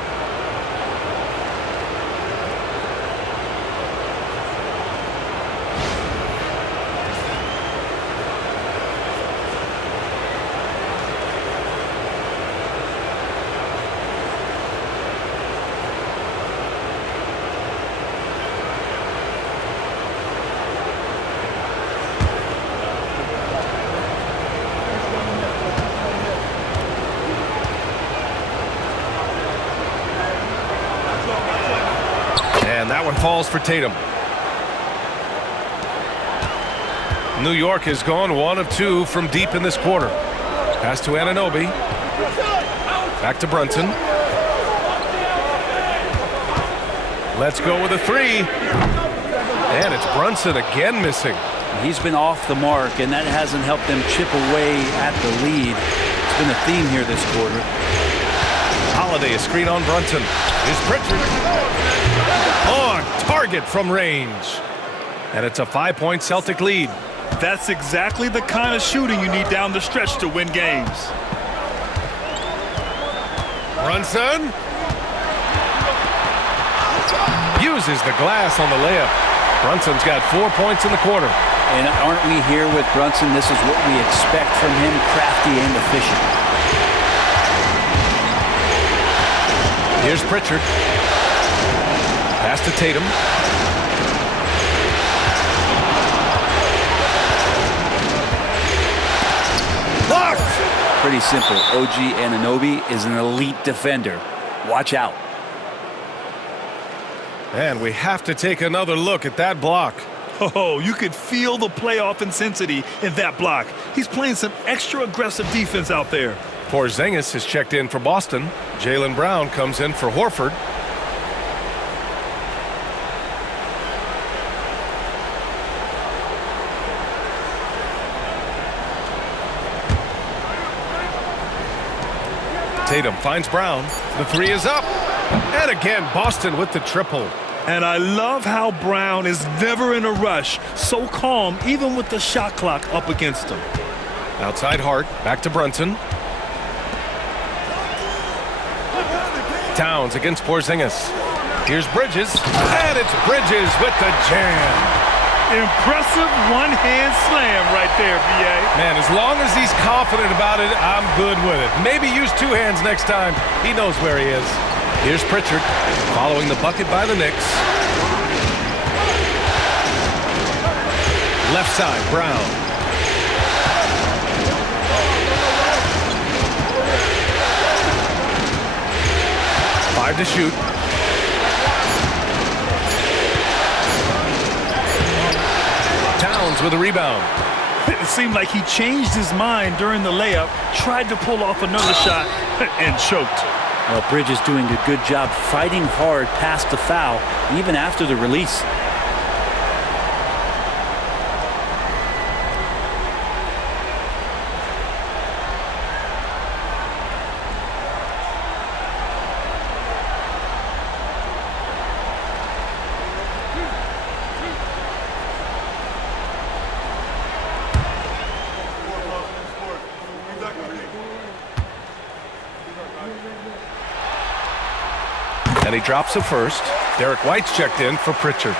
And that one falls for Tatum. New York has gone 1 of 2 from deep in this quarter. Pass to Anunoby. Back to Brunson. Let's go with a 3. And it's Brunson again missing. He's been off the mark, and that hasn't helped them chip away at the lead. It's been a theme here this quarter. Holiday, a screen on Brunson. Here's Pritchard. On target from range. And it's a 5-point Celtic lead. That's exactly the kind of shooting you need down the stretch to win games. Brunson uses the glass on the layup. Brunson's got 4 points in the quarter. And aren't we here with Brunson? This is what we expect from him, crafty and efficient. Here's Pritchard. Pass to Tatum. pretty simple. OG Anunoby is an elite defender. Watch out. And we have to take another look at that block. Oh, you could feel the playoff intensity in that block. He's playing some extra aggressive defense out there. Porzingis is checked in for Boston. Jaylen Brown comes in for Horford. Tatum finds Brown. The three is up. And again, Boston with the triple. And I love how Brown is never in a rush. So calm, even with the shot clock up against him. Outside Hart, back to Brunson. Towns against Porzingis. Here's Bridges. And it's Bridges with the jam. Impressive one-hand slam right there, B.A. Man, as long as he's confident about it, I'm good with it. Maybe use two hands next time. He knows where he is. Here's Pritchard, following the bucket by the Knicks. Left side, Brown. Five to shoot. Towns with a rebound. It seemed like he changed his mind during the layup, tried to pull off another shot, and choked. Well, Bridges doing a good job fighting hard past the foul, even after the release. And he drops it first. Derek White's checked in for Pritchard.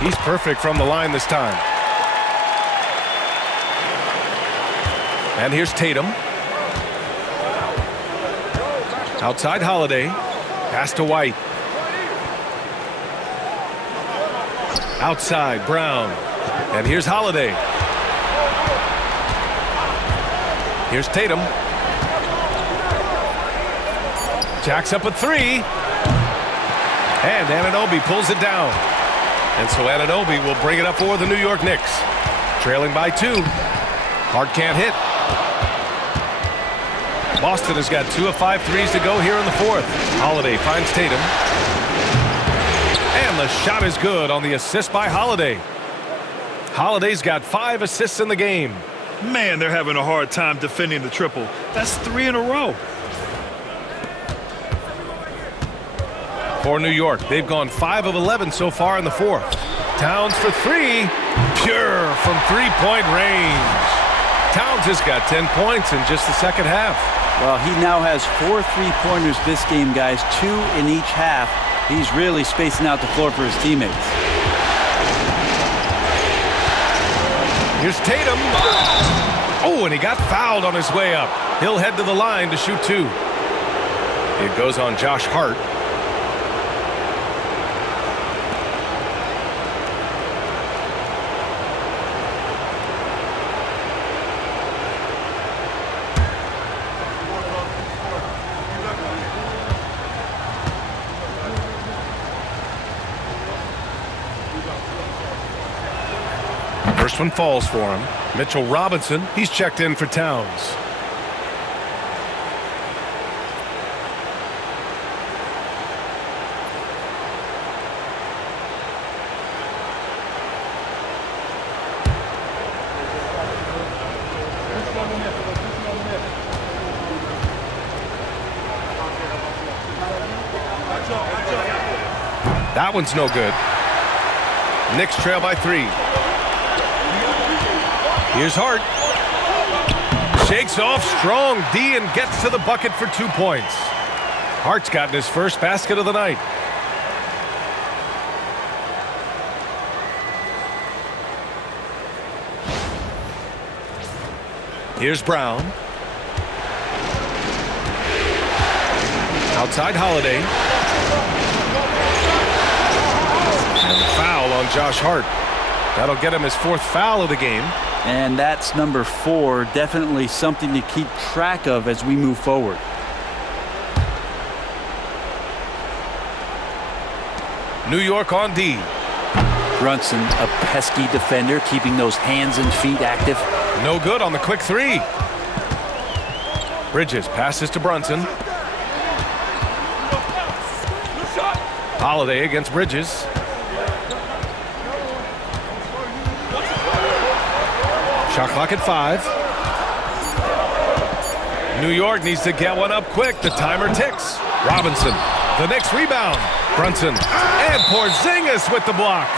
He's perfect from the line this time. And here's Tatum. Outside Holiday. Pass to White. Outside Brown. And here's Holiday. Here's Tatum. Jacks up a three. And Anunoby pulls it down. And so Anunoby will bring it up for the New York Knicks. Trailing by 2. Hart can't hit. Boston has got 2 of 5 threes to go here in the fourth. Holiday finds Tatum. And the shot is good on the assist by Holiday. Holiday's got 5 assists in the game. Man, they're having a hard time defending the triple. That's 3 in a row. For New York, they've gone 5 of 11 so far in the fourth. Towns for 3. Pure from three-point range. Towns has got 10 points in just the second half. Well, he now has 4 3-pointers this game, guys, 2 in each half. He's really spacing out the floor for his teammates. Here's Tatum. Oh, and he got fouled on his way up. He'll head to the line to shoot 2. It goes on Josh Hart. First one falls for him. Mitchell Robinson, he's checked in for Towns. That one's no good. Knicks trail by 3. Here's Hart. Shakes off strong D and gets to the bucket for 2 points. Hart's gotten his first basket of the night. Here's Brown. Outside Holiday. And a foul on Josh Hart. That'll get him his 4th foul of the game. And that's number 4. Definitely something to keep track of as we move forward. New York on D. Brunson, a pesky defender, keeping those hands and feet active. No good on the quick 3. Bridges passes to Brunson. Holiday against Bridges. Shot clock at 5. New York needs to get one up quick. The timer ticks. Robinson, the next rebound. Brunson and Porzingis with the block.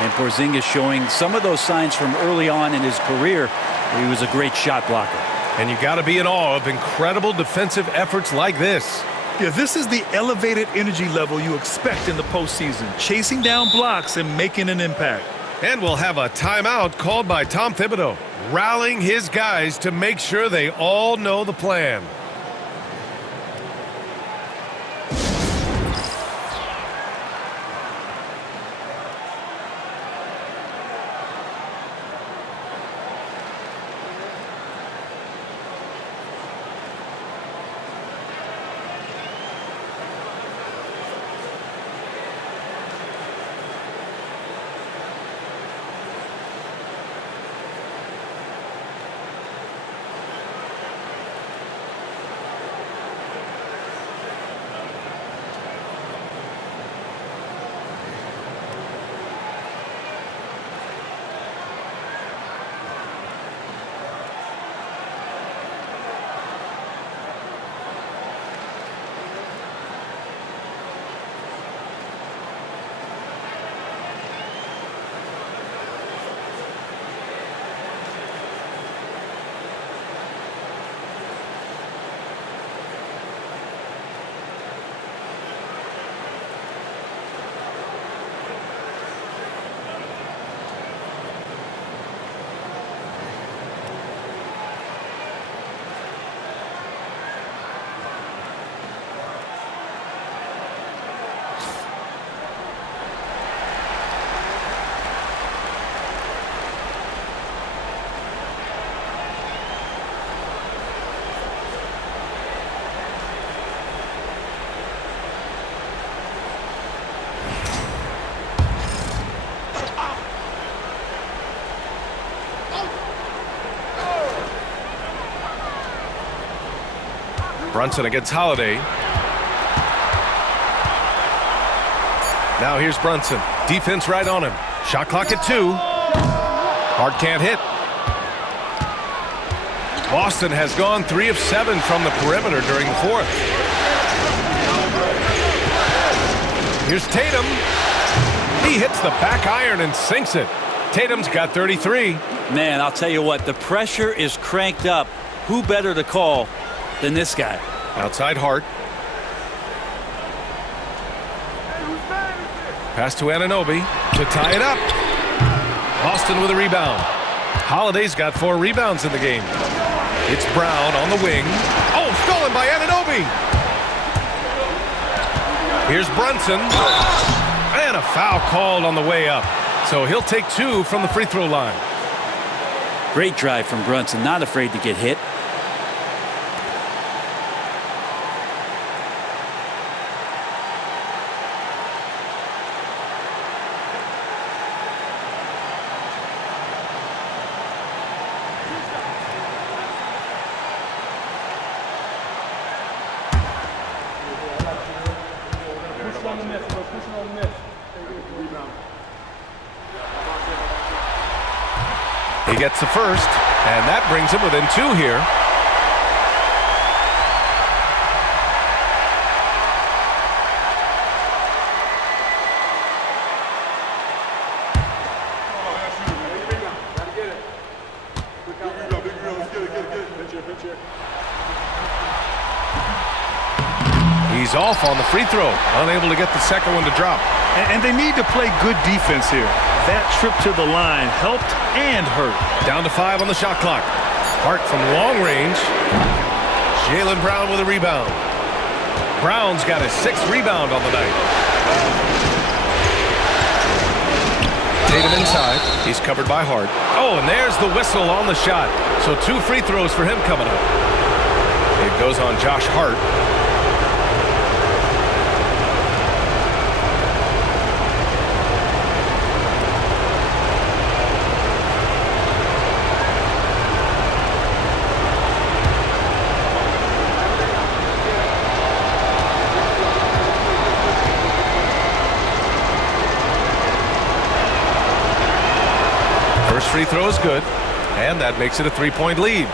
And Porzingis showing some of those signs from early on in his career. He was a great shot blocker. And you got to be in awe of incredible defensive efforts like this. Yeah, this is the elevated energy level you expect in the postseason. Chasing down blocks and making an impact. And we'll have a timeout called by Tom Thibodeau, rallying his guys to make sure they all know the plan. Brunson against Holiday. Now here's Brunson. Defense right on him. Shot clock at 2. Hart can't hit. Boston has gone 3 of 7 from the perimeter during the 4th. Here's Tatum. He hits the back iron and sinks it. Tatum's got 33. Man, I'll tell you what, the pressure is cranked up. Who better to call than this guy? Outside Hart. Pass to Anunoby to tie it up. Boston with a rebound. Holiday's got 4 rebounds in the game. It's Brown on the wing. Oh, stolen by Anunoby. Here's Brunson. And a foul called on the way up. So he'll take 2 from the free throw line. Great drive from Brunson, not afraid to get hit. He gets the first, and that brings him within 2 here. He's off on the free throw, unable to get the second one to drop. And they need to play good defense here. That trip to the line helped and hurt. Down to 5 on the shot clock. Hart from long range. Jaylen Brown with a rebound. Brown's got his 6th rebound on the night. Tatum inside. He's covered by Hart. Oh, and there's the whistle on the shot. So 2 free throws for him coming up. It goes on Josh Hart. First free throw is good, and that makes it a 3-point lead.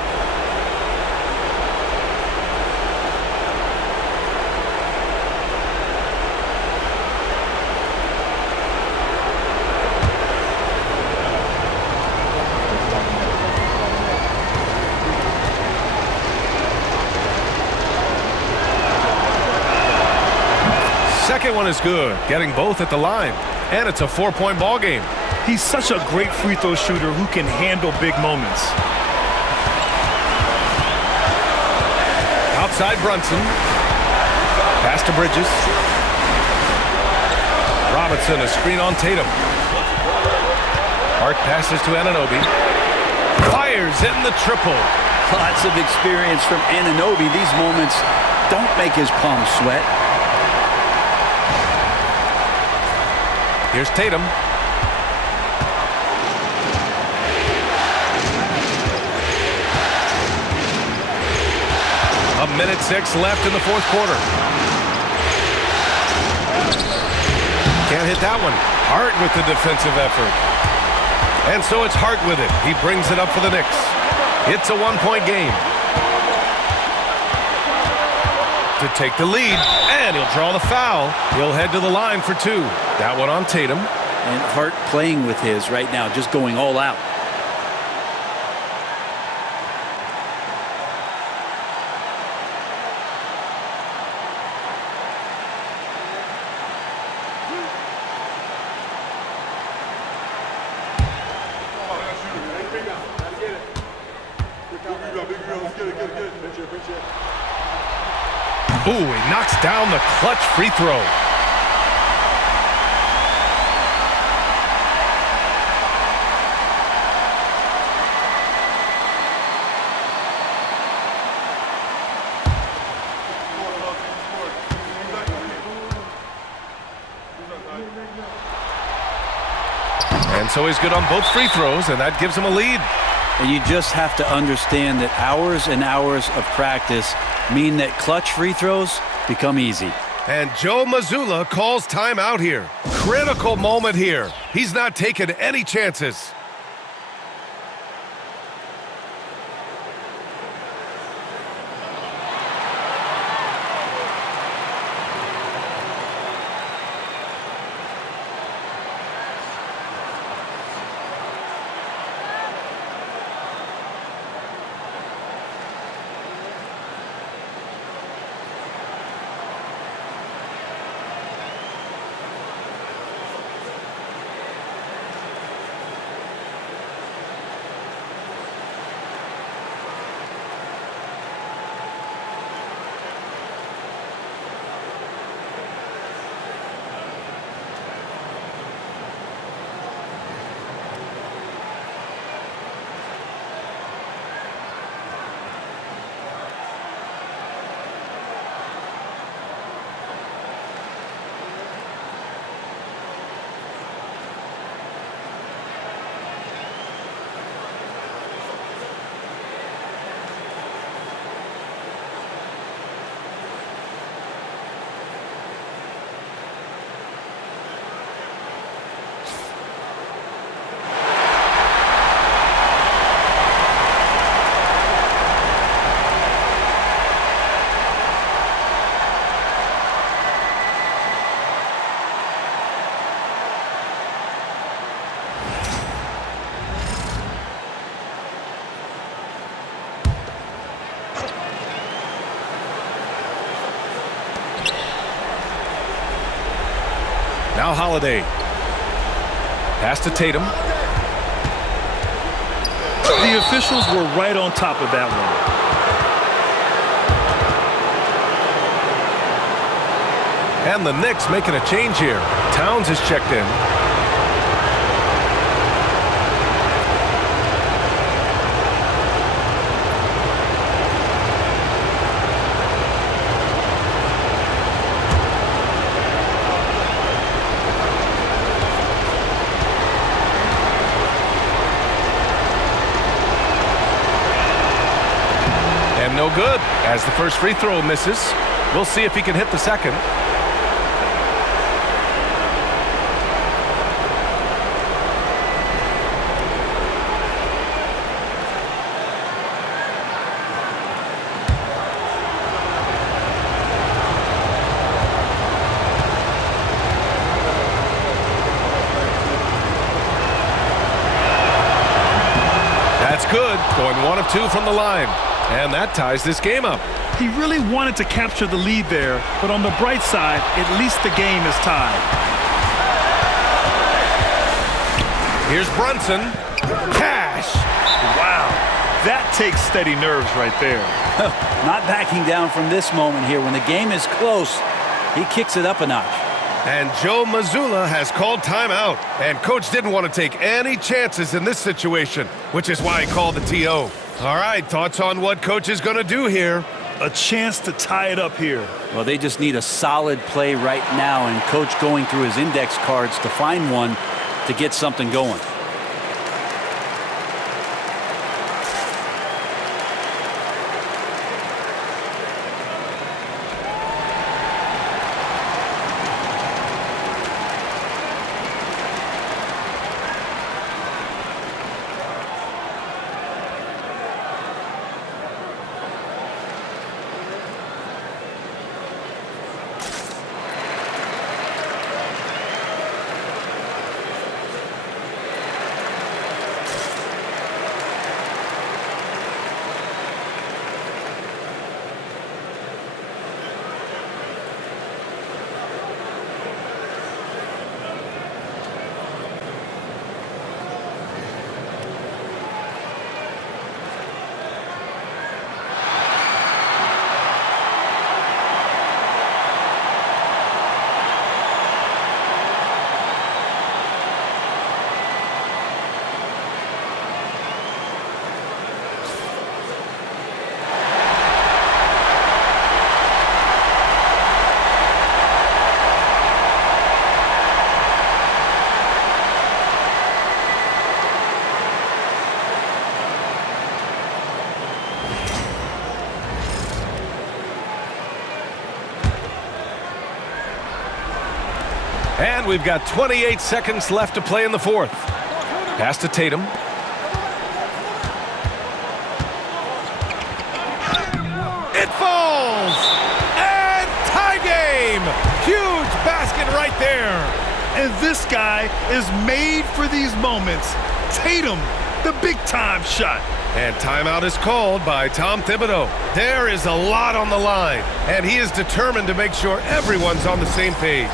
Second one is good, getting both at the line, and it's a 4-point ball game. He's such a great free throw shooter who can handle big moments. Outside Brunson. Pass to Bridges. Robinson, a screen on Tatum. Hart passes to Anunoby. Fires in the triple. Lots of experience from Anunoby. These moments don't make his palms sweat. Here's Tatum. A minute 6 left in the 4th quarter. Can't hit that one. Hart with the defensive effort. And so it's Hart with it. He brings it up for the Knicks. It's a 1-point game. To take the lead, and he'll draw the foul. He'll head to the line for 2. That one on Tatum. And Hart playing with his right now, just going all out. Ooh, he knocks down the clutch free throw. And so he's good on both free throws, and that gives him a lead. And you just have to understand that hours and hours of practice mean that clutch free throws become easy. And Joe Mazzulla calls timeout here. Critical moment here. He's not taking any chances. Now Holiday. Pass to Tatum. The officials were right on top of that one. And the Knicks making a change here. Towns is checked in. And no good as the first free throw misses. We'll see if he can hit the second. Good, going 1 of 2 from the line. And that ties this game up. He really wanted to capture the lead there, but on the bright side, at least the game is tied. Here's Brunson. Cash! Wow, that takes steady nerves right there. Not backing down from this moment here. When the game is close, he kicks it up a notch. And Joe Mazzulla has called timeout. And Coach didn't want to take any chances in this situation, which is why he called the TO. All right, thoughts on what Coach is going to do here? A chance to tie it up here. Well, they just need a solid play right now, and Coach going through his index cards to find one to get something going. And we've got 28 seconds left to play in the fourth. Pass to Tatum. It falls! And tie game! Huge basket right there. And this guy is made for these moments. Tatum, the big-time shot. And timeout is called by Tom Thibodeau. There is a lot on the line, and he is determined to make sure everyone's on the same page.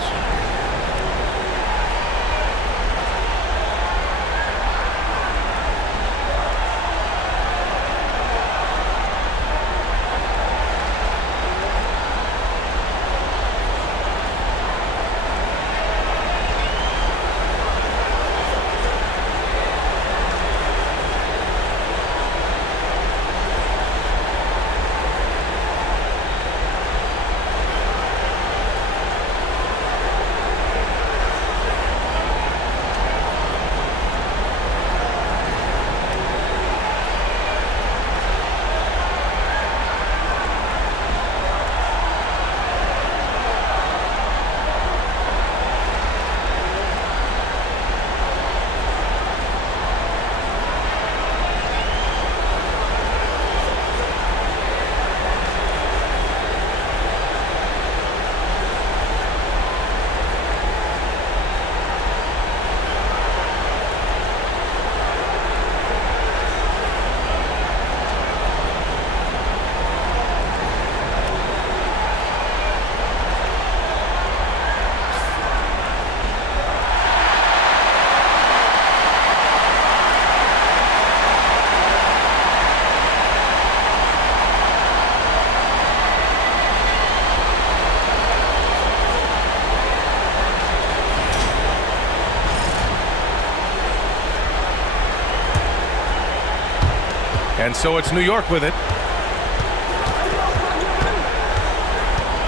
And so it's New York with it.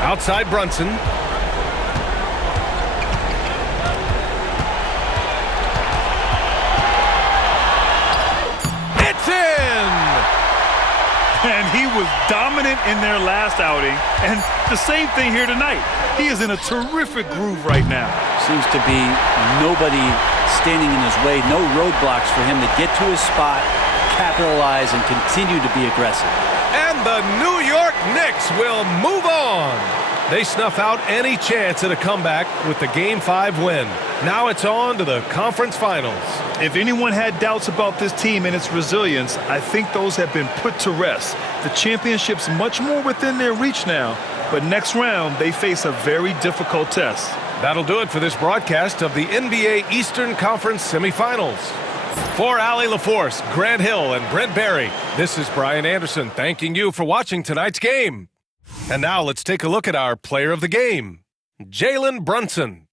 Outside Brunson. It's in! And he was dominant in their last outing. And the same thing here tonight. He is in a terrific groove right now. Seems to be nobody standing in his way, no roadblocks for him to get to his spot, capitalize, and continue to be aggressive. And the New York Knicks will move on. They snuff out any chance at a comeback with the Game 5 win. Now it's on to the conference finals. If anyone had doubts about this team and its resilience, I think those have been put to rest. The championship's much more within their reach now, but next round they face a very difficult test. That'll do it for this broadcast of the NBA Eastern Conference Semifinals. For Allie LaForce, Grant Hill, and Brent Barry, this is Brian Anderson thanking you for watching tonight's game. And now let's take a look at our player of the game, Jalen Brunson.